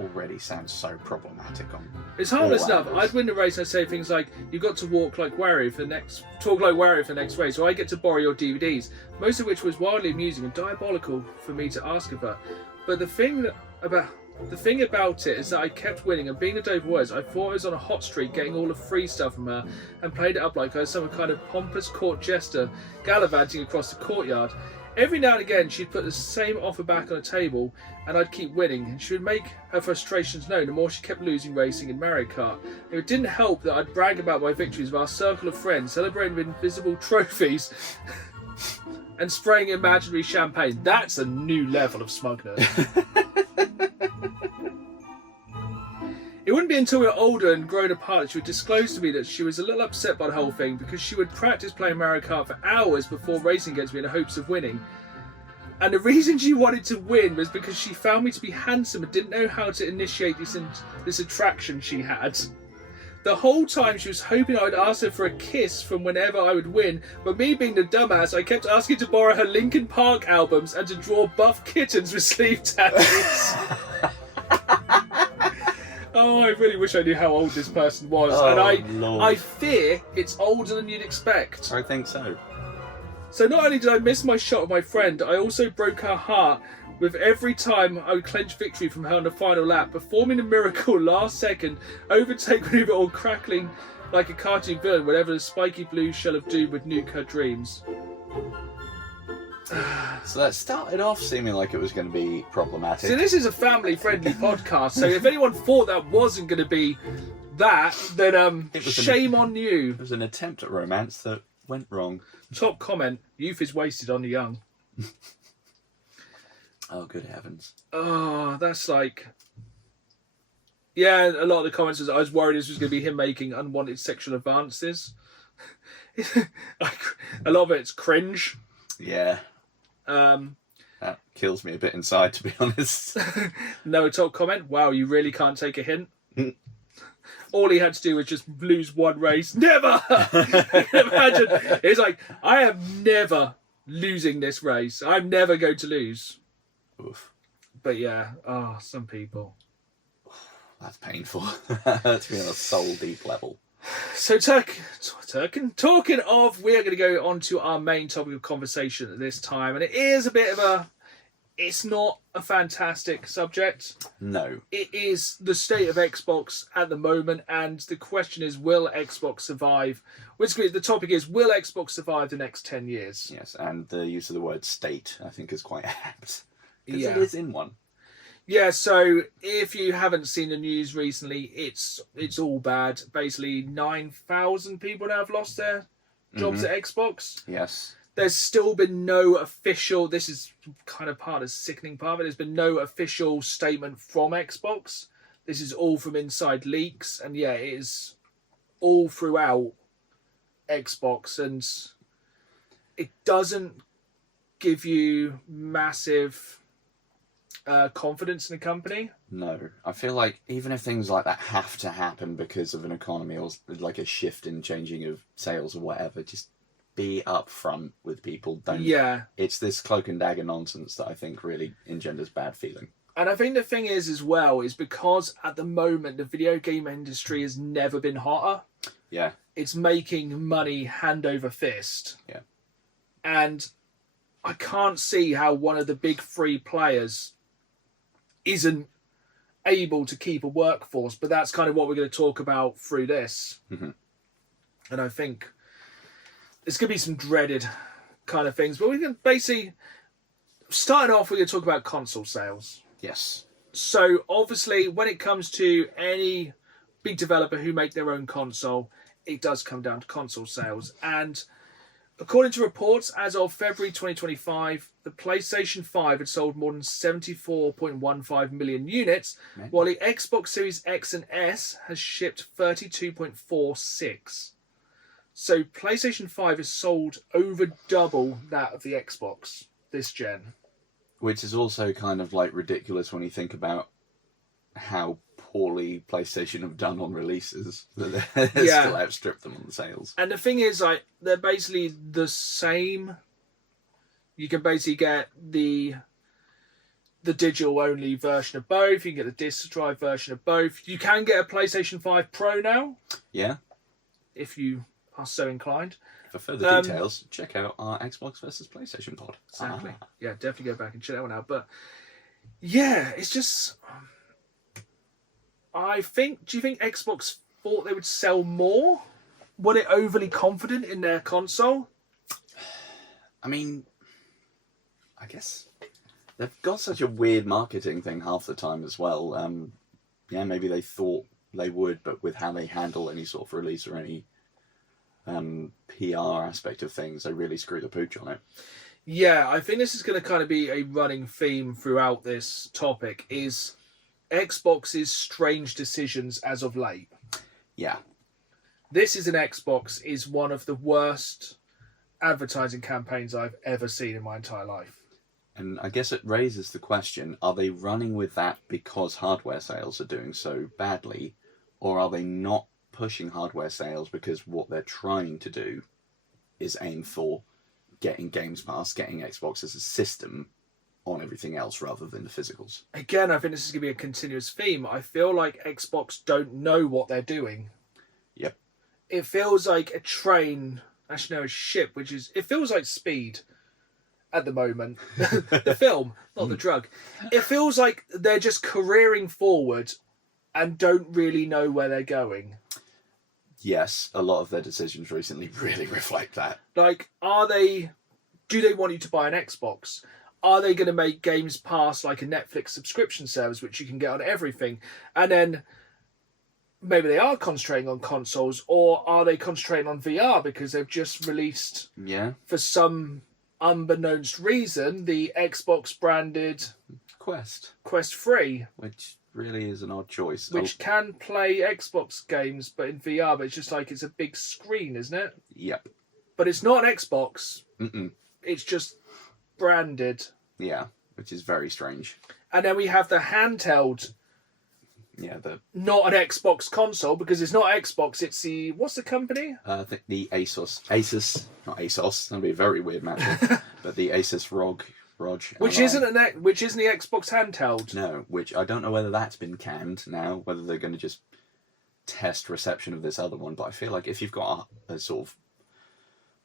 Already sounds so problematic on. It's harmless enough. angles. I'd win the race. I'd say things like, "You got to talk like Wario for the next race," or "I get to borrow your DVDs," most of which was wildly amusing and diabolical for me to ask of her. But the thing The thing about it is that I kept winning, and being the Dover words, I thought I was on a hot streak, getting all the free stuff from her, and played it up like I was some kind of pompous court jester gallivanting across the courtyard. Every now and again, she'd put the same offer back on the table, and I'd keep winning, and she would make her frustrations known the more she kept losing racing in Mario Kart. It didn't help that I'd brag about my victories with our circle of friends, celebrating with invisible trophies and spraying imaginary champagne. That's a new level of smugness. It wouldn't be until we were older and grown apart that she would disclose to me that she was a little upset by the whole thing, because she would practice playing Mario Kart for hours before racing against me in the hopes of winning. And the reason she wanted to win was because she found me to be handsome and didn't know how to initiate this attraction she had. The whole time she was hoping I would ask her for a kiss from whenever I would win, but me being the dumbass, I kept asking to borrow her Linkin Park albums and to draw buff kittens with sleeve tattoos. Oh, I really wish I knew how old this person was. Oh, and Lord. I fear it's older than you'd expect. I think so. So not only did I miss my shot with my friend, I also broke her heart with every time I would clench victory from her on the final lap, performing a miracle last second, overtake maneuver or crackling like a cartoon villain whenever the spiky blue shell of doom would nuke her dreams. So that started off seeming like it was going to be problematic. So this is a family-friendly podcast, so if anyone thought that wasn't going to be that, then shame on you. It was an attempt at romance that went wrong. Top comment, youth is wasted on the young. Oh, good heavens. Oh, that's like... Yeah, a lot of the comments was I was worried this was going to be him making unwanted sexual advances. A lot of it's cringe. Yeah. That kills me a bit inside, to be honest. No top comment. Wow, you really can't take a hint. All he had to do was just lose one race. Never! Imagine. It's like, I am never losing this race. I'm never going to lose. Oof. But yeah, some people. That's painful. That's been on a soul deep level. So talking of, we are going to go on to our main topic of conversation at this time, and it is a bit of it's not a fantastic subject. No. It is the state of Xbox at the moment, and the question is, will Xbox survive? Basically, the topic is, will Xbox survive the next 10 years? Yes, and the use of the word state, I think, is quite apt. Because Yeah. it is in one. Yeah, so if you haven't seen the news recently, it's all bad. Basically, 9,000 people now have lost their jobs at Xbox. Yes. There's still been no official, this is kind of part of the sickening part of it, there's been no official statement from Xbox. This is all from inside leaks, and yeah, it is all throughout Xbox, and it doesn't give you massive confidence in the company. No. I feel like even if things like that have to happen because of an economy or like a shift in changing of sales or whatever, just be upfront with people. Don't. Yeah. It's this cloak and dagger nonsense that I think really engenders bad feeling. And I think the thing is as well, is because at the moment the video game industry has never been hotter. Yeah. It's making money hand over fist. Yeah. And I can't see how one of the big three players isn't able to keep a workforce, but that's kind of what we're going to talk about through this. Mm-hmm. And I think there's going to be some dreaded kind of things, but we can basically, starting off, we're going to talk about console sales. Yes. So obviously, when it comes to any big developer who make their own console, it does come down to console sales. And according to reports, as of February 2025, the PlayStation 5 had sold more than 74.15 million units, while the Xbox Series X and S has shipped 32.46. So PlayStation 5 has sold over double that of the Xbox this gen. Which is also kind of like ridiculous when you think about how poorly PlayStation have done on releases, that they still outstrip them on the sales. And the thing is, like, they're basically the same. You can basically get the digital only version of both. You can get the disc drive version of both. You can get a PlayStation 5 Pro now. Yeah. If you are so inclined. For further details, check out our Xbox versus PlayStation pod. Exactly. Yeah, definitely go back and check that one out. But yeah, it's just, Do you think Xbox thought they would sell more? Were they overly confident in their console? I mean, I guess they've got such a weird marketing thing half the time as well. Yeah, maybe they thought they would, but with how they handle any sort of release or any PR aspect of things, they really screw the pooch on it. Yeah, I think this is going to kind of be a running theme throughout this topic, is Xbox's strange decisions as of late. Yeah. This is an Xbox is one of the worst advertising campaigns I've ever seen in my entire life. And I guess it raises the question, are they running with that because hardware sales are doing so badly, or are they not pushing hardware sales because what they're trying to do is aim for getting Games Pass, getting Xbox as a system on everything else rather than the physicals? Again, I think this is going to be a continuous theme. I feel like Xbox don't know what they're doing. Yep. It feels like a train, actually no, a ship, it feels like Speed at the moment. The film, not the drug. It feels like they're just careering forward and don't really know where they're going. Yes, a lot of their decisions recently really reflect that. Like, do they want you to buy an Xbox? Are they going to make Games Pass like a Netflix subscription service, which you can get on everything? And then maybe they are concentrating on consoles, or are they concentrating on VR because they've just released, for some unbeknownst reason, the Xbox branded Quest 3, which really is an odd choice. which can play Xbox games, but in VR. But it's just like it's a big screen, isn't it? Yep. But it's not an Xbox. Mm-mm. It's just branded. Yeah, which is very strange. And then we have the handheld, not an Xbox console, because it's not Xbox, it's the, what's the company? I think the Asus, not ASOS, that'd be a very weird match, but the Asus ROG. Which isn't the Xbox handheld. No, which I don't know whether that's been canned now, whether they're going to just test reception of this other one, but I feel like if you've got a sort of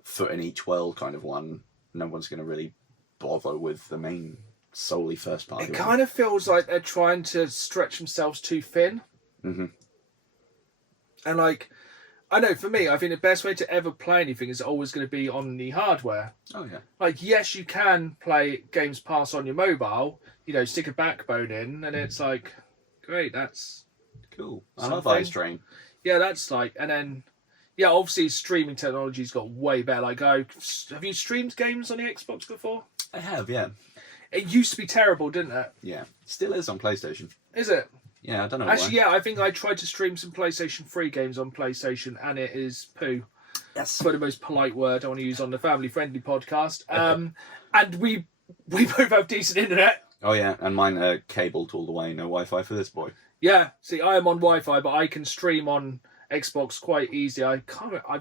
foot in each world kind of one, no one's going to really bother with the main solely first party. It kind of feels like they're trying to stretch themselves too thin. Mm-hmm. And like, I know for me, I think the best way to ever play anything is always going to be on the hardware. Oh yeah. Like, yes, you can play Games Pass on your mobile, stick a backbone in, and it's like, great, that's cool. I love iStrain. Yeah, that's like, and then, yeah, obviously streaming technology's got way better. Like, have you streamed games on the Xbox before? I have, yeah. It used to be terrible, didn't it? Yeah, still is on PlayStation. Is it? Yeah, I don't know Actually, why. yeah, I think I tried to stream some PlayStation 3 games on PlayStation, and it is poo. That's for the most polite word I want to use on the family-friendly podcast. And we both have decent internet. Oh yeah, and mine are cabled all the way, no Wi-Fi for this boy. Yeah, see, I am on Wi-Fi, but I can stream on Xbox quite easy. I've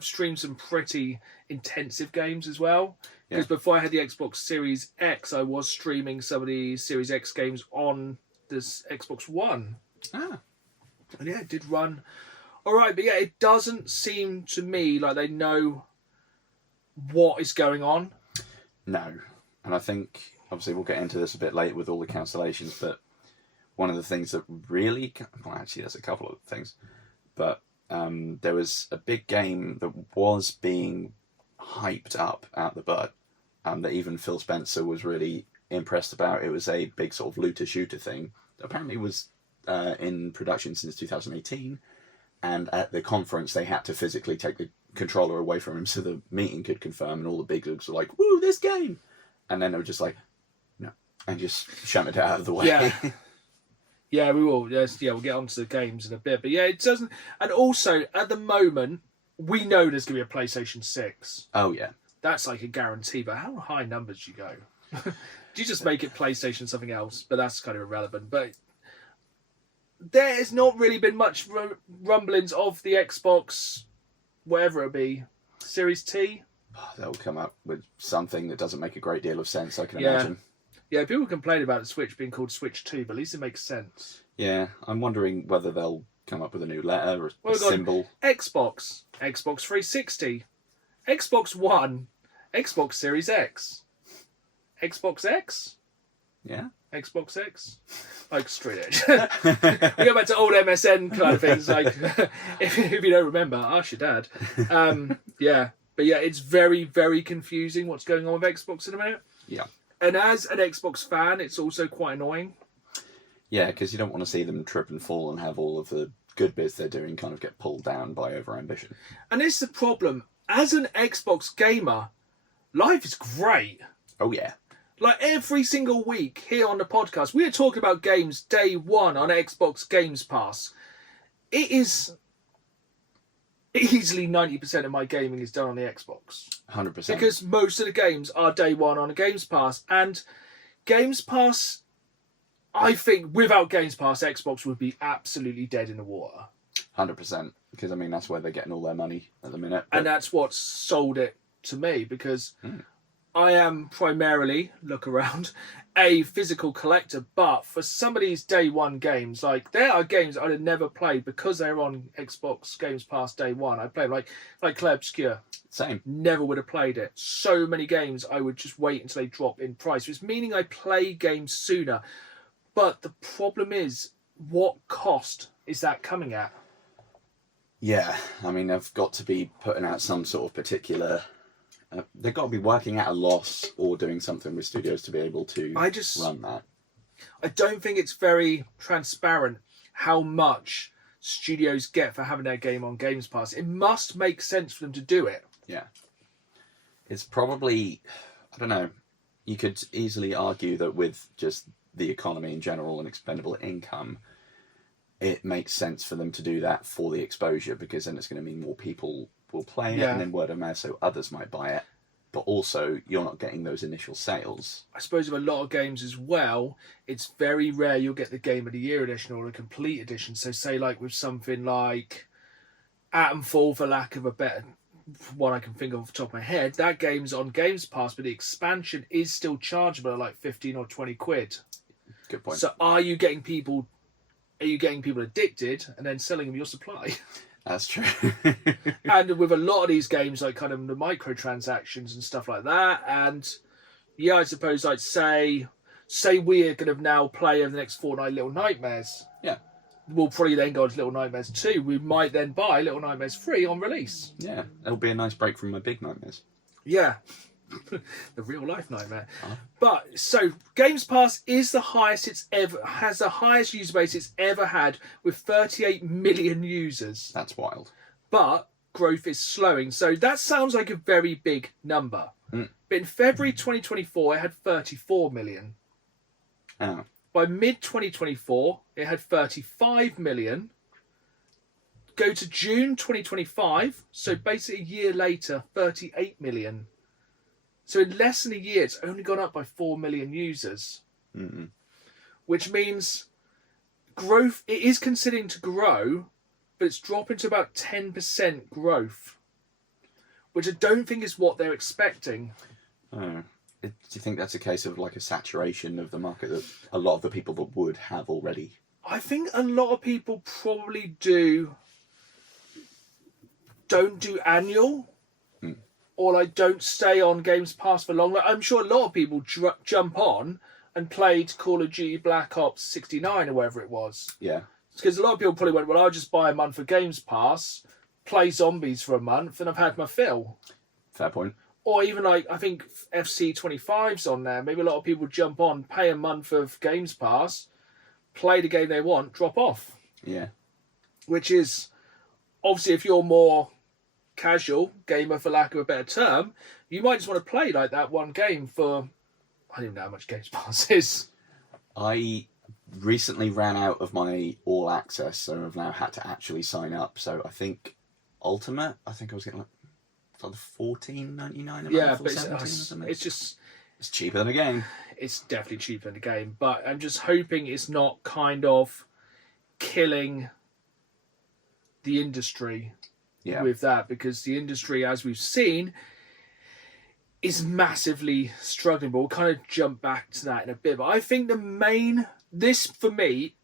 streamed some pretty intensive games as well. Because before I had the Xbox Series X, I was streaming some of the Series X games on this Xbox One. Ah. And yeah, it did run alright. But yeah, it doesn't seem to me like they know what is going on. No. And I think, obviously we'll get into this a bit later with all the cancellations, but one of the things that really... Well, actually, there's a couple of things. But there was a big game that was being hyped up out the butt, that even Phil Spencer was really impressed about. It was a big sort of looter-shooter thing. Apparently it was in production since 2018, and at the conference they had to physically take the controller away from him so the meeting could confirm, and all the big wigs were like, woo, this game! And then they were just like, no, and just shunted it out of the way. Yeah. Yeah, we will. Yes, yeah, we'll get onto the games in a bit. But yeah, it doesn't... And also, at the moment, we know there's going to be a PlayStation 6. Oh, yeah. That's like a guarantee, but how high numbers do you go? Do you just make it PlayStation something else? But that's kind of irrelevant. But there has not really been much rumblings of the Xbox, whatever it be, Series T. They'll come up with something that doesn't make a great deal of sense, I can imagine. Yeah, people complain about the Switch being called Switch 2, but at least it makes sense. Yeah, I'm wondering whether they'll come up with a new letter or a symbol. Xbox 360, Xbox One, Xbox Series X, Xbox X, Yeah. Xbox X, like straight edge. We go back to old MSN kind of things. Like, if you don't remember, ask your dad. Yeah, but yeah, it's very, very confusing what's going on with Xbox in a minute. Yeah. And as an Xbox fan, it's also quite annoying. Yeah, because you don't want to see them trip and fall and have all of the good bits they're doing kind of get pulled down by overambition. And this is the problem. As an Xbox gamer, life is great. Oh, yeah. Like every single week here on the podcast, we are talking about games day one on Xbox Games Pass. It is easily 90% of my gaming is done on the Xbox. 100%. Because most of the games are day one on a Games Pass. And Games Pass, I think without Games Pass, Xbox would be absolutely dead in the water. 100%. Because, I mean, that's where they're getting all their money at the minute. And that's what sold it to me, because I am primarily, look around, a physical collector. But for some of these day one games, like there are games I'd have never played because they're on Xbox Games Pass day one. I played like Clay Obscure. Same. Never would have played it. So many games I would just wait until they drop in price, which meaning I play games sooner. But the problem is, what cost is that coming at? Yeah, I mean, they've got to be putting out some sort of particular... they've got to be working at a loss or doing something with studios to be able to run that. I don't think it's very transparent how much studios get for having their game on Games Pass. It must make sense for them to do it. Yeah. It's probably... I don't know. You could easily argue that with just the economy in general and expendable income, it makes sense for them to do that for the exposure, because then it's going to mean more people will play it and then word of mouth, so others might buy it. But also, you're not getting those initial sales. I suppose with a lot of games as well, it's very rare you'll get the Game of the Year edition or a complete edition. So say like with something like Atomfall, for lack of a better one I can think of off the top of my head, that game's on Games Pass, but the expansion is still chargeable at like 15 or 20 quid. Good point. So are you getting people addicted and then selling them your supply? That's true. And with a lot of these games, like kind of the microtransactions and stuff like that, and yeah, I suppose like say we're going to now play over the next fortnight Little Nightmares. Yeah. We'll probably then go to Little Nightmares 2. We might then buy Little Nightmares 3 on release. Yeah, it'll be a nice break from my big nightmares. Yeah. The real life nightmare. But so Games Pass is the highest has the highest user base it's ever had, with 38 million users. That's wild. But growth is slowing, so that sounds like a very big number. But in February 2024 it had 34 million. Oh. By mid 2024 it had 35 million. Go to June 2025, so basically a year later, 38 million. So in less than a year, it's only gone up by 4 million users. Which means growth, it is continuing to grow, but it's dropping to about 10% growth, which I don't think is what they're expecting. Oh. Do you think that's a case of like a saturation of the market that a lot of the people that would have already? I think a lot of people probably don't do annual. Or like don't stay on Games Pass for long. Like, I'm sure a lot of people jump on and played Call of Duty Black Ops 69 or whatever it was. Yeah. Because a lot of people probably went, well, I'll just buy a month of Games Pass, play zombies for a month, and I've had my fill. Fair point. Or even like, I think FC 25's on there. Maybe a lot of people jump on, pay a month of Games Pass, play the game they want, drop off. Yeah. Which is, obviously, if you're more casual gamer, for lack of a better term, you might just want to play like that one game for, I don't even know how much Games Pass is. I recently ran out of my all access, so I've now had to actually sign up. So I think Ultimate, I think I was getting like $14.99 a month or 17 or something. It's cheaper than a game. It's definitely cheaper than a game, but I'm just hoping it's not kind of killing the industry. Yeah. With that, because the industry, as we've seen, is massively struggling. But we'll kind of jump back to that in a bit. But I think this for me,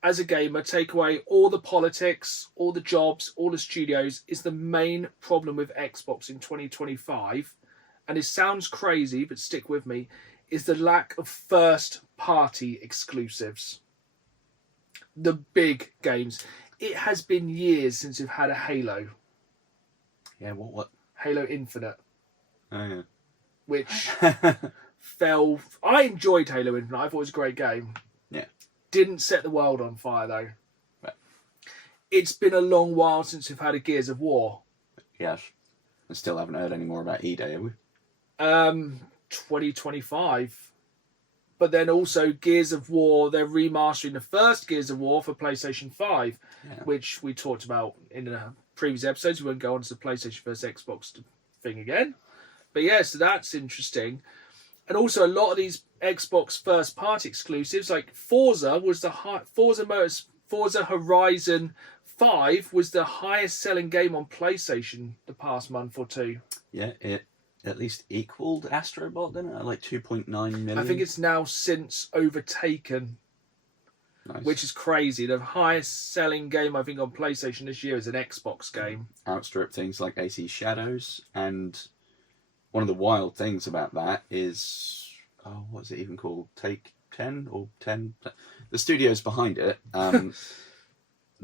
as a gamer, take away all the politics, all the jobs, all the studios, is the main problem with Xbox in 2025. and it sounds crazy, but stick with me, is the lack of first-party exclusives. The big games. It has been years since we've had a Halo. Yeah, what? Halo Infinite. Oh, yeah. Which fell... I enjoyed Halo Infinite. I thought it was a great game. Yeah. Didn't set the world on fire, though. Right. It's been a long while since we've had a Gears of War. Yes. I still haven't heard any more about E-Day, have we? 2025. But then also Gears of War, they're remastering the first Gears of War for PlayStation 5, which we talked about in the previous episodes. We won't go on to the PlayStation versus Xbox thing again. But yeah, so that's interesting. And also a lot of these Xbox first-party exclusives, like Forza Horizon 5 was the highest-selling game on PlayStation the past month or two. Yeah, it at least equaled Astro Bot, didn't it? At like 2.9 million. I think it's now since overtaken, which is crazy. The highest-selling game, I think, on PlayStation this year is an Xbox game. Outstrip things like AC Shadows, and one of the wild things about that is, what is it even called? Take 10 or 10? The studios behind it,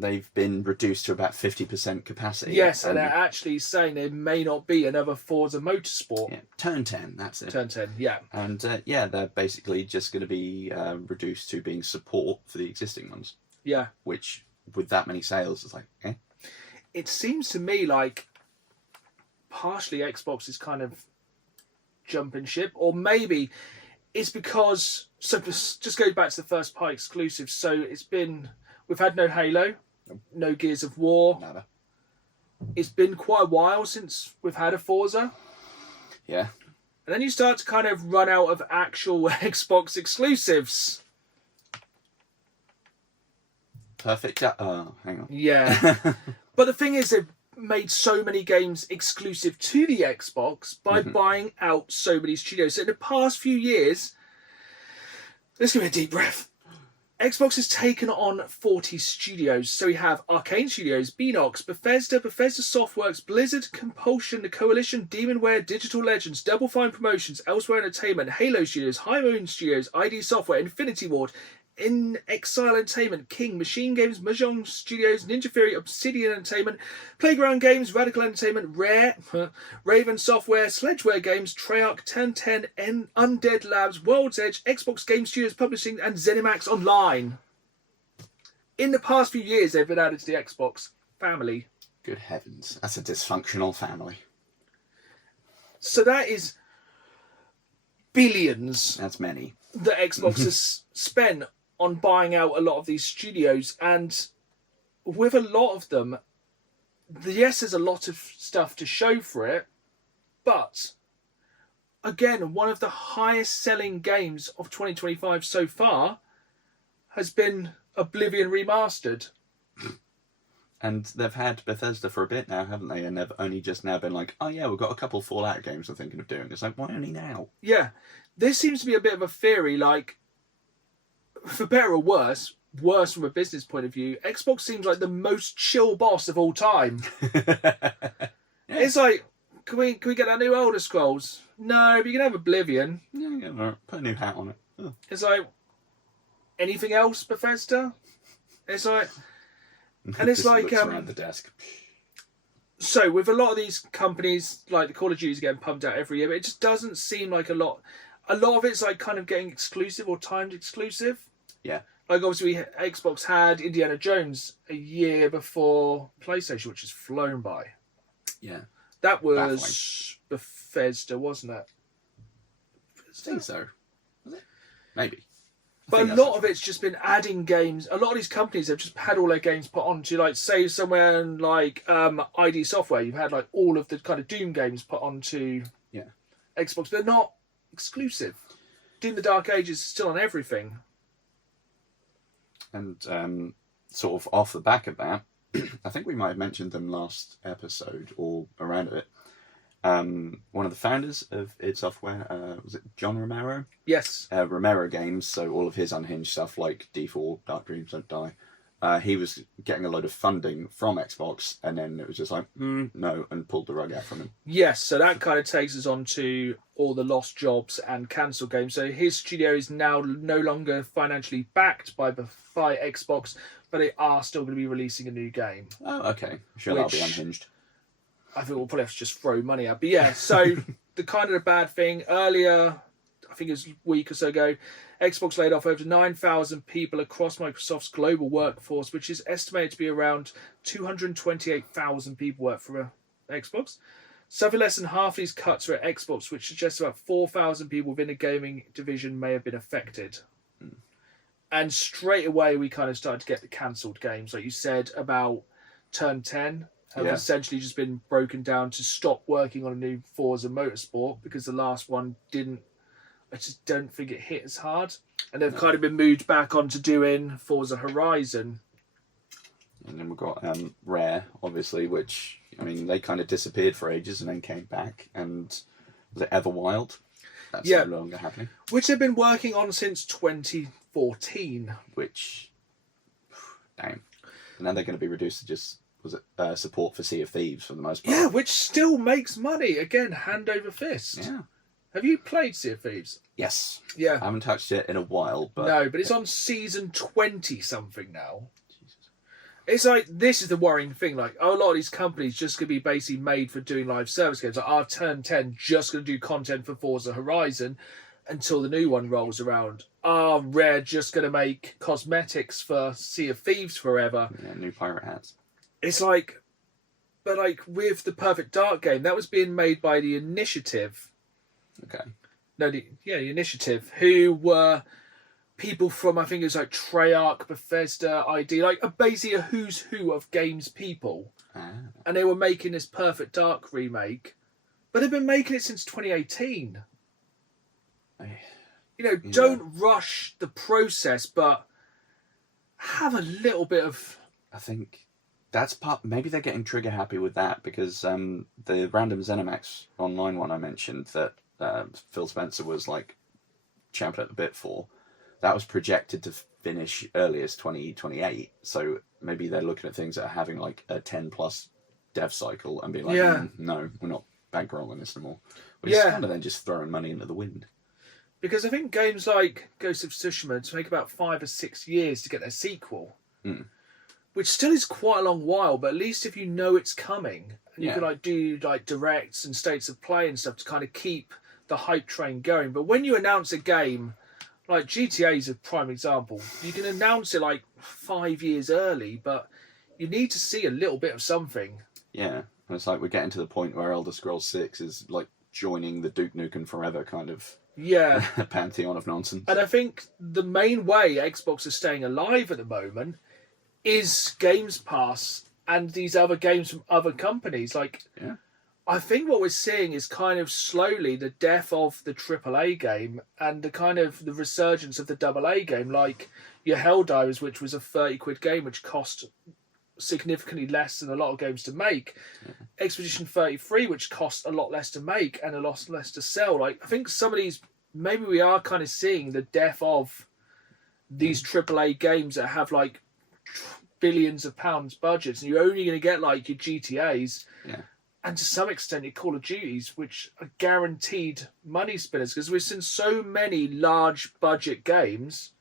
they've been reduced to about 50% capacity. Yes, and they're actually saying there may not be another Forza Motorsport. Yeah, Turn 10, that's it. Turn 10, yeah. And they're basically just going to be reduced to being support for the existing ones. Yeah. Which, with that many sales, is like, eh? It seems to me like partially Xbox is kind of jumping ship, or maybe it's because, so just go back to the first party exclusives. So we've had no Halo, no Gears of War. Never. It's been quite a while since we've had a Forza. Yeah. And then you start to kind of run out of actual Xbox exclusives. Perfect. Hang on. Yeah. But the thing is, they've made so many games exclusive to the Xbox by buying out so many studios. So in the past few years, let's give it a deep breath. Xbox has taken on 40 studios. So we have Arcane Studios, Beanox, Bethesda Softworks, Blizzard, Compulsion, The Coalition, Demonware, Digital Legends, Double Fine Promotions, Elsewhere Entertainment, Halo Studios, High Moon Studios, ID Software, Infinity Ward, In Exile Entertainment, King, Machine Games, Mahjong Studios, Ninja Theory, Obsidian Entertainment, Playground Games, Radical Entertainment, Rare, Raven Software, Sledgeware Games, Treyarch, 1010, Undead Labs, World's Edge, Xbox Game Studios Publishing, and ZeniMax Online. In the past few years, they've been added to the Xbox family. Good heavens. That's a dysfunctional family. So that is billions. That's many. That Xbox has spent on buying out a lot of these studios, and with a lot of them, yes, there's a lot of stuff to show for it, but again, one of the highest selling games of 2025 so far has been Oblivion Remastered. And they've had Bethesda for a bit now, haven't they? And they've only just now been like, oh yeah, we've got a couple Fallout games we're thinking of doing. It's like, why only now? Yeah. This seems to be a bit of a theory, like, for better or worse from a business point of view, Xbox seems like the most chill boss of all time. It's like, can we get that new Elder Scrolls? No, but you can have Oblivion. Yeah, put a new hat on it. Oh. It's like, anything else, Bethesda? It's like, and it's like, around the desk. So with a lot of these companies, like the Call of Duty getting pumped out every year, but it just doesn't seem like a lot of it's like kind of getting exclusive or timed exclusive. Yeah. Like obviously Xbox had Indiana Jones a year before PlayStation, which has flown by. Yeah. That was Bethesda, wasn't it? I think so. Was it? Maybe. But a lot of it's just been adding games. A lot of these companies have just had all their games put onto, like, say, somewhere in, like, ID Software, you've had, like, all of the kind of Doom games put onto Xbox. They're not exclusive. Doom the Dark Ages is still on everything. And sort of off the back of that, I think we might have mentioned them last episode or around it. One of the founders of id Software, was it John Romero? Yes. Romero Games, so all of his unhinged stuff like D4, Dark Dreams Don't Die, he was getting a load of funding from Xbox, and then it was just like, no, and pulled the rug out from him. Yes, so that kind of takes us on to all the lost jobs and cancelled games. So his studio is now no longer financially backed by Xbox, but they are still going to be releasing a new game. Oh, okay. Sure, that'll be unhinged. I think we'll probably have to just throw money out. But yeah, so the kind of the bad thing, earlier, I think it was a week or so ago, Xbox laid off over 9,000 people across Microsoft's global workforce, which is estimated to be around 228,000 people work for Xbox. Something less than half these cuts are at Xbox, which suggests about 4,000 people within the gaming division may have been affected. And straight away, we kind of started to get the cancelled games. Like you said about Turn 10 have essentially just been broken down to stop working on a new Forza Motorsport because the last one didn't. I just don't think it hit as hard. And they've kind of been moved back onto doing Forza Horizon. And then we've got Rare, obviously, which, I mean, they kind of disappeared for ages and then came back. And was it Everwild? That's no longer happening. Which they've been working on since 2014. Which, damn. And now they're going to be reduced to just, was it support for Sea of Thieves for the most part? Yeah, which still makes money. Again, hand over fist. Yeah. Have you played Sea of Thieves? Yes. Yeah. I haven't touched it in a while, but... No, but it's on season 20-something now. Jesus. It's like, this is the worrying thing. Like, a lot of these companies just going to be basically made for doing live service games. Like, our Turn 10 just going to do content for Forza Horizon until the new one rolls around. Are Rare just going to make cosmetics for Sea of Thieves forever? Yeah, new pirate hats. It's like... But, like, with the Perfect Dark game, that was being made by the Initiative... Okay. No, the Initiative, who were people from, I think it was like Treyarch, Bethesda, ID, like basically a who's who of games people. And they were making this Perfect Dark remake, but they've been making it since 2018. Don't rush the process, but have a little bit of... I think that's part... Maybe they're getting trigger happy with that, because the random ZeniMax online one I mentioned that Phil Spencer was like champing at the bit for, that was projected to finish early as 2028. So maybe they're looking at things that are having like a 10 plus dev cycle and being like, no, we're not bankrolling this anymore. But it's kind of then just throwing money into the wind. Because I think games like Ghost of Tsushima take about 5 or 6 years to get their sequel, which still is quite a long while. But at least if you know it's coming, and you can do directs and states of play and stuff to kind of keep the hype train going. But when you announce a game, like GTA is a prime example, you can announce it like 5 years early, but you need to see a little bit of something. Yeah, and it's like we're getting to the point where Elder Scrolls 6 is like joining the Duke Nukem Forever kind of pantheon of nonsense. And I think the main way Xbox is staying alive at the moment is Games Pass and these other games from other companies. I think what we're seeing is kind of slowly the death of the AAA game and the kind of the resurgence of the AA game, like your Helldivers, which was a 30 quid game, which cost significantly less than a lot of games to make. Expedition 33, which cost a lot less to make and a lot less to sell. Like, I think some of these, maybe we are kind of seeing the death of these AAA games that have like billions of pounds budgets, and you're only going to get like your GTAs. And to some extent, your Call of Duties, which are guaranteed money spinners, because we've seen so many large budget games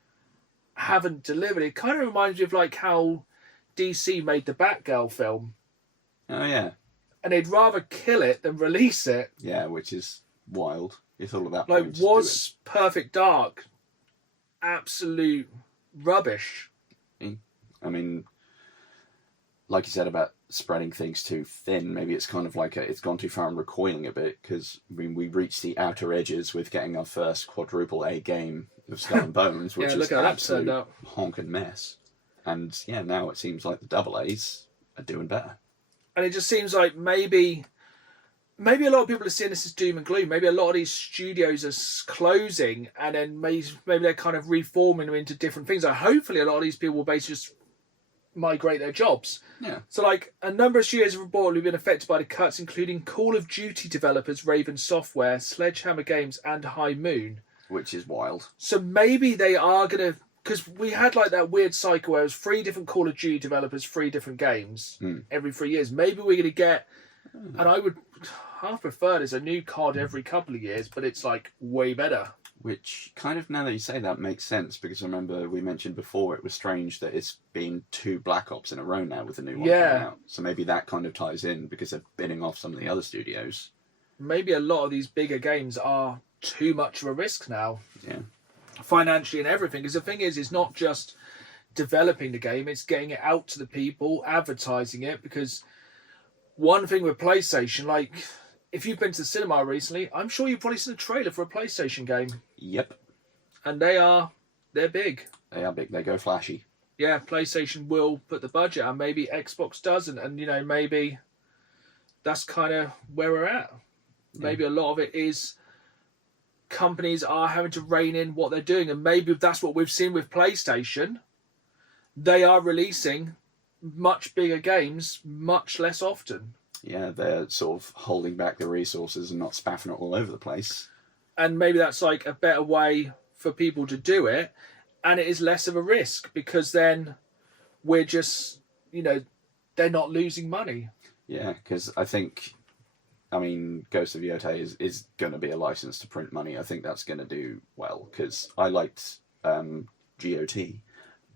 haven't delivered. It kind of reminds me of like how DC made the Batgirl film. Oh, yeah. And they'd rather kill it than release it. Yeah, which is wild. It's all about like, was Perfect Dark absolute rubbish? I mean, like you said about spreading things too thin, maybe it's kind of like it's gone too far and recoiling a bit, because I mean, we reached the outer edges with getting our first quadruple A game of Skull and Bones, which is an absolute honking mess. And now it seems like the double A's are doing better. And it just seems like maybe a lot of people are seeing this as doom and gloom. Maybe a lot of these studios are closing, and then maybe they're kind of reforming them into different things. Like, hopefully a lot of these people will basically just migrate their jobs. Yeah. So like a number of studios have reportedly been affected by the cuts, including Call of Duty developers Raven Software, Sledgehammer Games and High Moon. Which is wild. So maybe they are going to because we had like that weird cycle where it was 3 different Call of Duty developers, 3 different games every 3 years. Maybe we're going to get, and I would half prefer there's a new COD every couple of years, but it's like way better. Which kind of, now that you say that, makes sense, because I remember we mentioned before it was strange that it's been 2 Black Ops in a row now with the new one coming out. So maybe that kind of ties in because they're bidding off some of the other studios. Maybe a lot of these bigger games are too much of a risk now. Yeah. Financially and everything. Because the thing is, it's not just developing the game, it's getting it out to the people, advertising it. Because one thing with PlayStation, like, if you've been to the cinema recently, I'm sure you've probably seen a trailer for a PlayStation game. Yep. And they're big. They are big. They go flashy. Yeah, PlayStation will put the budget and maybe Xbox doesn't. And, you know, maybe that's kind of where we're at. Maybe a lot of it is companies are having to rein in what they're doing. And maybe that's what we've seen with PlayStation. They are releasing much bigger games much less often. Yeah, they're sort of holding back the resources and not spaffing it all over the place. And maybe that's like a better way for people to do it. And it is less of a risk because then we're just, you know, they're not losing money. Yeah, because I think, I mean, Ghost of Yotei is going to be a license to print money. I think that's going to do well because I liked GOT,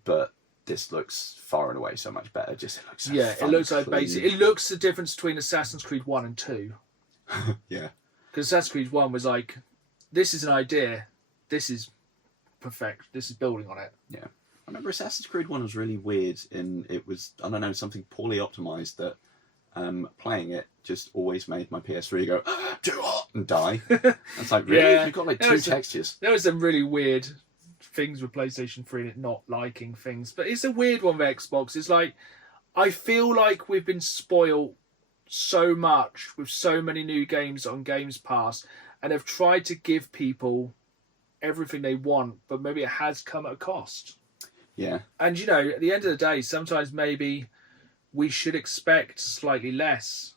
but this looks far and away so much better. Just it looks so it fun, looks like clean. basic. It looks the difference between Assassin's Creed 1 and 2. Yeah. Because Assassin's Creed 1 was like, this is an idea, this is perfect, this is building on it. Yeah. I remember Assassin's Creed 1 was really weird and it was, I don't know, something poorly optimised that playing it just always made my PS3 go, too hot, and die. It's like, really? Yeah. You've got like 2 textures. There was some really weird things with PlayStation 3 and it not liking things. But it's a weird one with Xbox. It's like, I feel like we've been spoiled so much with so many new games on Games Pass and have tried to give people everything they want, but maybe it has come at a cost. Yeah. And, you know, at the end of the day, sometimes maybe we should expect slightly less.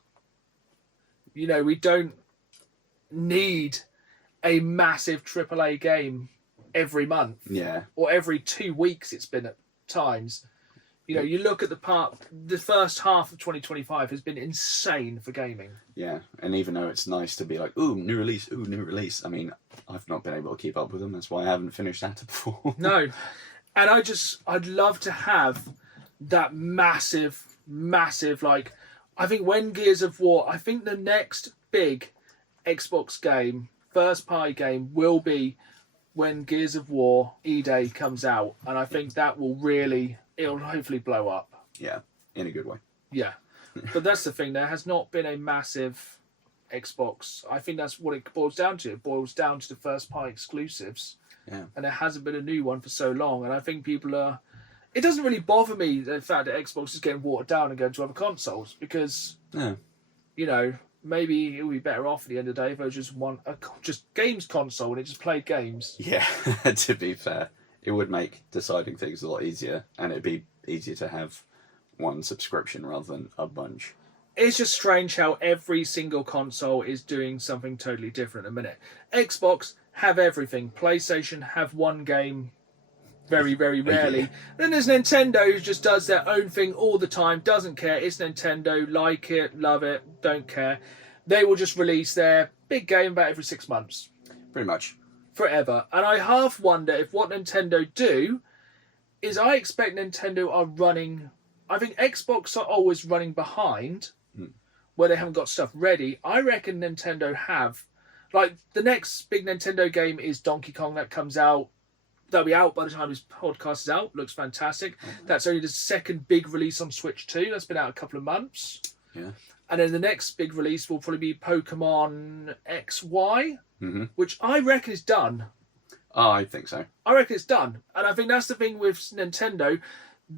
You know, we don't need a massive AAA game every month. Yeah. Or every 2 weeks it's been at times. You know, you look at the first half of 2025 has been insane for gaming. Yeah, and even though it's nice to be like, ooh, new release. I mean, I've not been able to keep up with them. That's why I haven't finished that before. No. And I'd love to have that massive, like, I think when Gears of War, I think the next big Xbox game, first party game, will be when Gears of War E-Day comes out. And I think that will really, it'll hopefully blow up. Yeah, in a good way. Yeah. But that's the thing, there has not been a massive Xbox. I think that's what it boils down to. It boils down to the first party exclusives. Yeah. And there hasn't been a new one for so long. And I think people are... It doesn't really bother me the fact that Xbox is getting watered down and going to other consoles because, you know, maybe it would be better off at the end of the day if it was just games console and it just played games. Yeah, to be fair. It would make deciding things a lot easier and it'd be easier to have one subscription rather than a bunch. It's just strange how every single console is doing something totally different at the minute. Xbox have everything. PlayStation have one game very, very rarely. Yeah. Then there's Nintendo who just does their own thing all the time, doesn't care. It's Nintendo, like it, love it, don't care. They will just release their big game about every 6 months. Pretty much. Forever. And I half wonder if what Nintendo do is I expect Nintendo are running... I think Xbox are always running behind where they haven't got stuff ready. I reckon Nintendo have... Like, the next big Nintendo game is Donkey Kong that comes out. That'll be out by the time this podcast is out. Looks fantastic. That's only the second big release on Switch 2. That's been out a couple of months. Yeah. And then the next big release will probably be Pokemon XY, which I reckon is done. Oh, I think so. I reckon it's done. And I think that's the thing with Nintendo.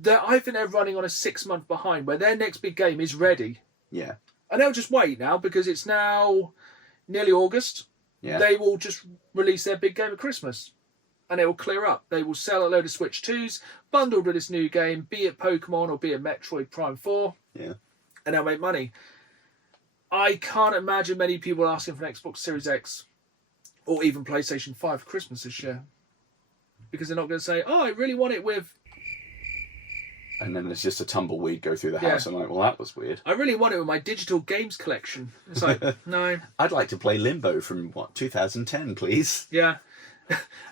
I think they're running on a 6-month behind where their next big game is ready. Yeah. And they'll just wait now because it's now nearly August. Yeah. They will just release their big game at Christmas. And it will clear up. They will sell a load of Switch 2s bundled with this new game, be it Pokemon or be it Metroid Prime 4. Yeah. And they'll make money. I can't imagine many people asking for an Xbox Series X or even PlayStation 5 for Christmas this year. because they're not going to say, "Oh, I really want it with." And then there's just a tumbleweed go through the house. I'm like, well, that was weird. I really want it with my digital games collection. It's like, no. I'd like to play Limbo from, 2010, please? Yeah.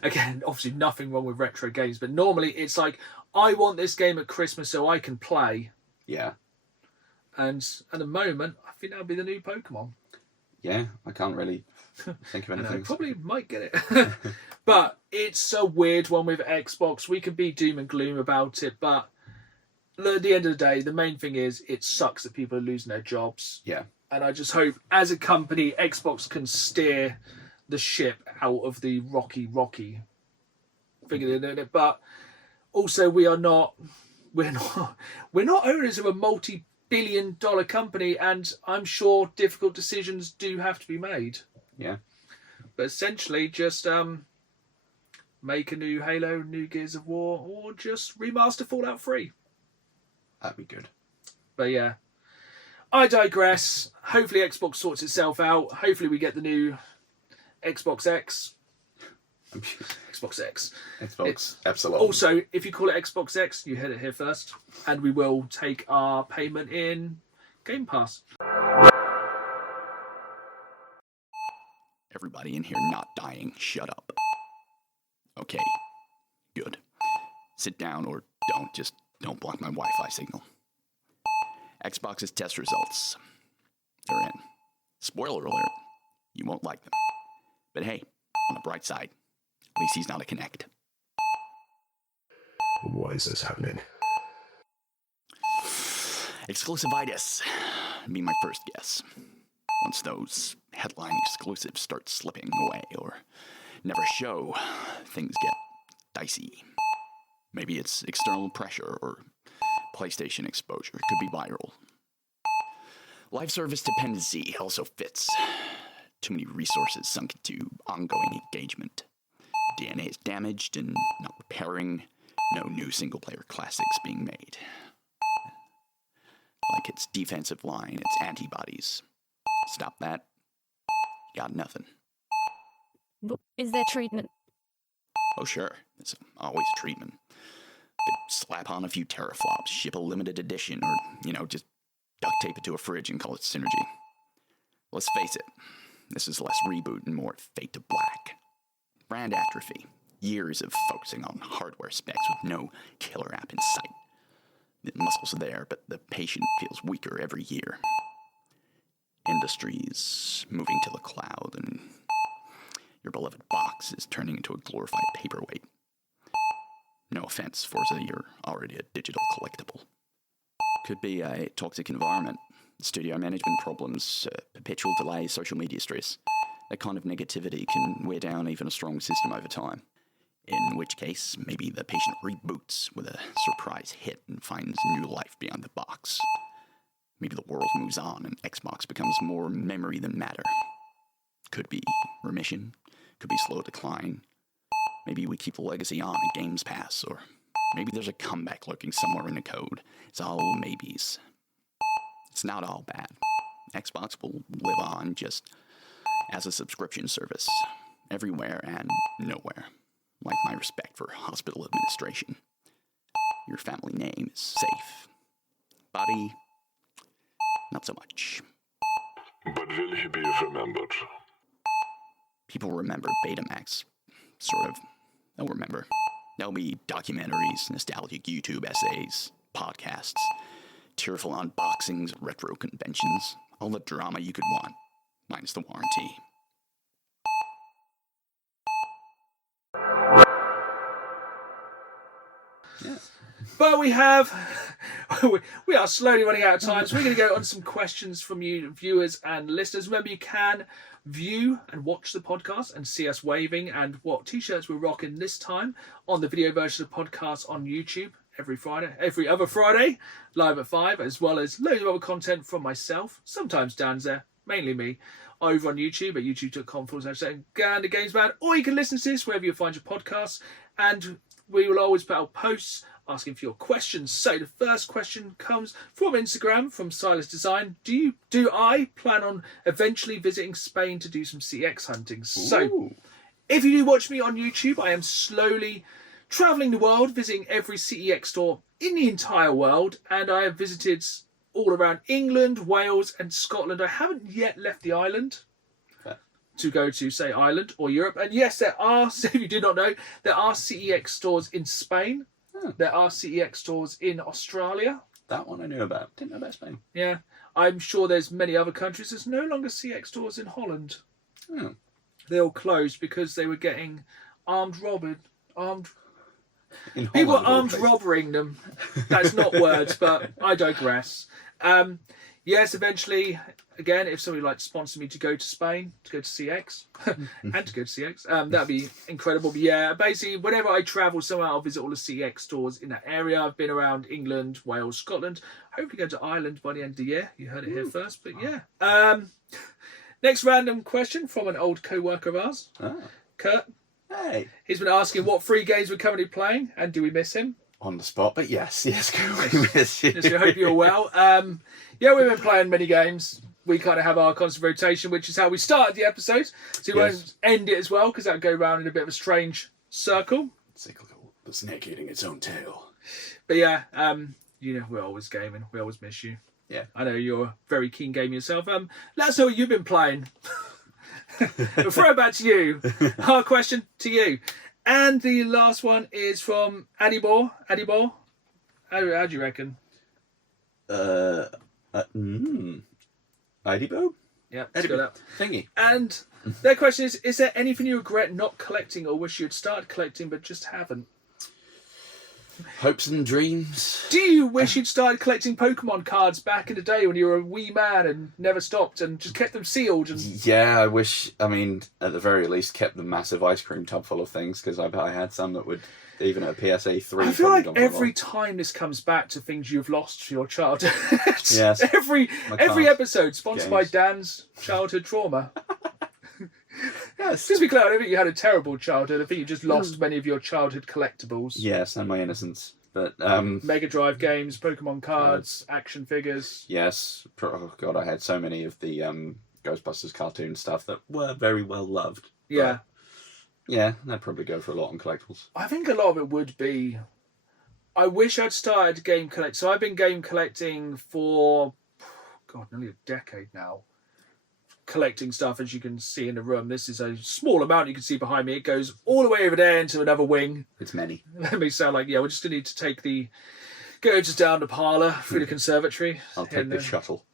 Again, obviously nothing wrong with retro games, but normally it's like, I want this game at Christmas so I can play. Yeah. And at the moment, I think that'll be the new Pokemon. Yeah, I can't really think of anything. I probably might get it. But it's a weird one with Xbox. We can be doom and gloom about it, but at the end of the day, the main thing is it sucks that people are losing their jobs. Yeah. And I just hope, as a company, Xbox can steer the ship out of the rocky figure they're doing it. But also, we're not owners of a multi-billion-dollar company, and I'm sure difficult decisions do have to be made. Yeah. But essentially, just make a new Halo, new Gears of War, or just remaster Fallout 3. That'd be good. But yeah, I digress. Hopefully Xbox sorts itself out. Hopefully we get the new Xbox X. Xbox X. Xbox Epsilon. Also, if you call it Xbox X, you heard it here first. And we will take our payment in Game Pass. Everybody in here not dying, shut up. Okay, good. Sit down or don't, just don't block my Wi-Fi signal. Xbox's test results. They're in. Spoiler alert, you won't like them. But hey, on the bright side, at least he's not a Kinect. Why is this happening? Exclusivitis would be my first guess. Once those headline exclusives start slipping away or never show, things get dicey. Maybe it's external pressure or PlayStation exposure. It could be viral. Live service dependency also fits. Too many resources sunk into ongoing engagement. DNA is damaged and not repairing. No new single-player classics being made. Like its defensive line, its antibodies. Stop that. Got nothing. But is there treatment? Oh sure, there's always treatment. Could slap on a few teraflops, ship a limited edition, or, just duct tape it to a fridge and call it Synergy. Let's face it, this is less reboot and more fade to black. Brand atrophy. Years of focusing on hardware specs with no killer app in sight. The muscles are there, but the patient feels weaker every year. Industries moving to the cloud, and your beloved box is turning into a glorified paperweight. No offense, Forza, you're already a digital collectible. Could be a toxic environment, studio management problems, perpetual delay, social media stress. That kind of negativity can wear down even a strong system over time. In which case, maybe the patient reboots with a surprise hit and finds new life beyond the box. Maybe the world moves on and Xbox becomes more memory than matter. Could be remission, could be slow decline. Maybe we keep the legacy on in Games Pass, or maybe there's a comeback lurking somewhere in the code. It's all maybes. It's not all bad. Xbox will live on just as a subscription service, everywhere and nowhere. Like my respect for hospital administration. Your family name is safe. Body, not so much. But will he be remembered? People remember Betamax, sort of. They'll remember. There'll be documentaries, nostalgic YouTube essays, podcasts, tearful unboxings, retro conventions, all the drama you could want, minus the warranty. Yeah. But we are slowly running out of time, so we're going to go on some questions from you viewers and listeners. Remember, you can view and watch the podcast and see us waving and what t-shirts we're rocking this time on the video version of the podcast on YouTube every other Friday, live at 5, as well as loads of other content from myself, sometimes Dan's there, mainly me, over on YouTube at youtube.com/GamesBand, or you can listen to this wherever you find your podcasts, and we will always put out posts asking for your questions. So the first question comes from Instagram, from Silas Design. Do I plan on eventually visiting Spain to do some CX hunting? So if you do watch me on YouTube, I am slowly travelling the world, visiting every CEX store in the entire world, and I have visited all around England, Wales and Scotland. I haven't yet left the island to go to, say, Ireland or Europe. And yes, there are, so if you do not know, there are CEX stores in Spain. There are CEX stores in Australia. That one I knew about. Didn't know about Spain. Yeah. I'm sure there's many other countries. There's no longer CEX stores in Holland. Oh. They all closed because they were getting armed robbed. In People Holland, were armed of all robbering them. That's not words, but I digress. Yes, eventually, again, if somebody would like to sponsor me to go to Spain, to go to CX, and to go to CX, that'd be incredible. But yeah, basically, whenever I travel somewhere, I'll visit all the CX stores in that area. I've been around England, Wales, Scotland. Hopefully go to Ireland by the end of the year. You heard it here first, but yeah. Next random question from an old co-worker of ours, Kurt. Hey. He's been asking what 3 games we're currently playing, and do we miss him? On the spot, but yes, we miss you. Yes, we hope you're well. Yeah, we've been playing many games. We kind of have our constant rotation, which is how we started the episode. So we won't end it as well, because that'll go round in a bit of a strange circle. Cyclical. The snake eating its own tail. But yeah, you know, we're always gaming. We always miss you. Yeah. I know you're a very keen gamer yourself. Let us know what you've been playing. We'll throw it back to you. Our question to you. And the last one is from Adibor. Adibor? How do you reckon? Idibo? Yeah, let's go that. Thingy. And their question is there anything you regret not collecting or wish you'd started collecting but just haven't? Hopes and dreams. Do you wish you'd started collecting Pokemon cards back in the day when you were a wee man and never stopped and just kept them sealed? And Yeah, I wish, at the very least, kept the massive ice cream tub full of things, because I had some that would, even at a PSA 3... I feel like every time this comes back to things you've lost to your childhood. Yes. every episode sponsored by Games. Dan's childhood trauma. Yes. Just to be clear, I don't think you had a terrible childhood. I think you just lost many of your childhood collectibles. Yes, and my innocence. But, Mega Drive games, Pokemon cards, action figures. yes. Oh, God, I had so many of the Ghostbusters cartoon stuff that were very well loved. Yeah. Yeah, that'd probably go for a lot on collectibles. I think a lot of it would be... I wish I'd started game collecting. So I've been game collecting for, God, nearly a decade now. Collecting stuff, as you can see in the room. This is a small amount you can see behind me. It goes all the way over there into another wing. It's many. Let me sound like, we're just going to need to take go just down the parlour through the conservatory. I'll take the shuttle.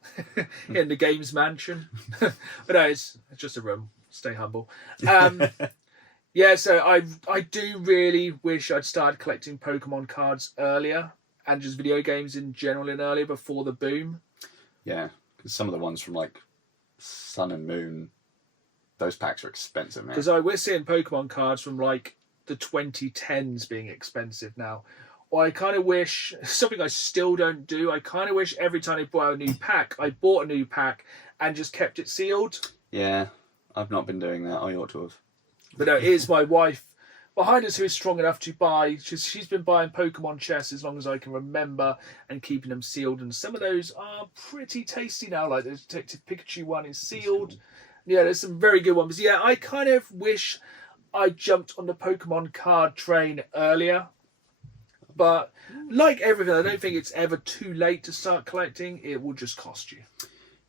In the games mansion. But no, it's just a room. Stay humble. Yeah, so I do really wish I'd started collecting Pokemon cards earlier and just video games in general earlier before the boom. Yeah, because some of the ones from like Sun and Moon, those packs are expensive, man. Because we're seeing Pokemon cards from like the 2010s being expensive now. Or I kind of wish, something I still don't do, I kind of wish every time I bought a new pack, I bought a new pack and just kept it sealed. Yeah, I've not been doing that. I ought to have. But no, here's my wife behind us who is strong enough to buy. She's been buying Pokemon chests as long as I can remember and keeping them sealed. And some of those are pretty tasty now. Like the Detective Pikachu one is sealed. Yeah, there's some very good ones. Yeah, I kind of wish I jumped on the Pokemon card train earlier. But like everything, I don't think it's ever too late to start collecting. It will just cost you.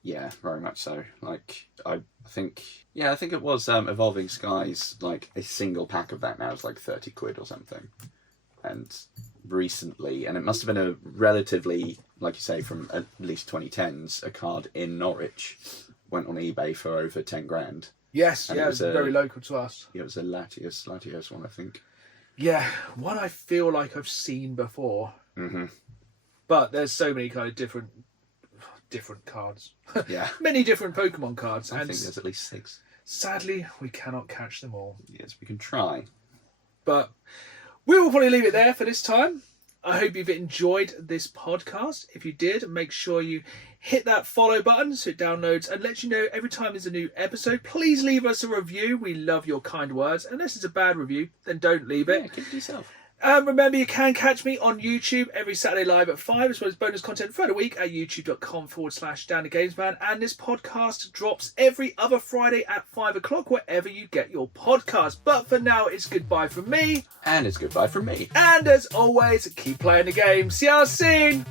Yeah, very much so. Like, I think it was Evolving Skies, like a single pack of that now is like 30 quid or something. And recently, and it must have been a relatively, like you say, from at least 2010s, a card in Norwich went on eBay for over 10 grand. Yes, And yeah, it's very local to us. It was a Latios one, I think. Yeah, one I feel like I've seen before. Mm-hmm. But there's so many kind of different cards. Yeah. Many different Pokemon cards. I and think there's at least 6. sadly, we cannot catch them all. Yes, we can try. But we will probably leave it there for this time. I hope you've enjoyed this podcast. If you did, make sure you hit that follow button so it downloads and lets you know every time there's a new episode. Please leave us a review. We love your kind words. Unless it's a bad review, then don't leave it. Yeah, keep it to yourself. Remember, you can catch me on YouTube every Saturday live at 5, as well as bonus content throughout the week at youtube.com/DownTheGamesMan. And this podcast drops every other Friday at 5 o'clock, wherever you get your podcast. But for now, it's goodbye from me. And it's goodbye from me. And as always, keep playing the game. See you soon.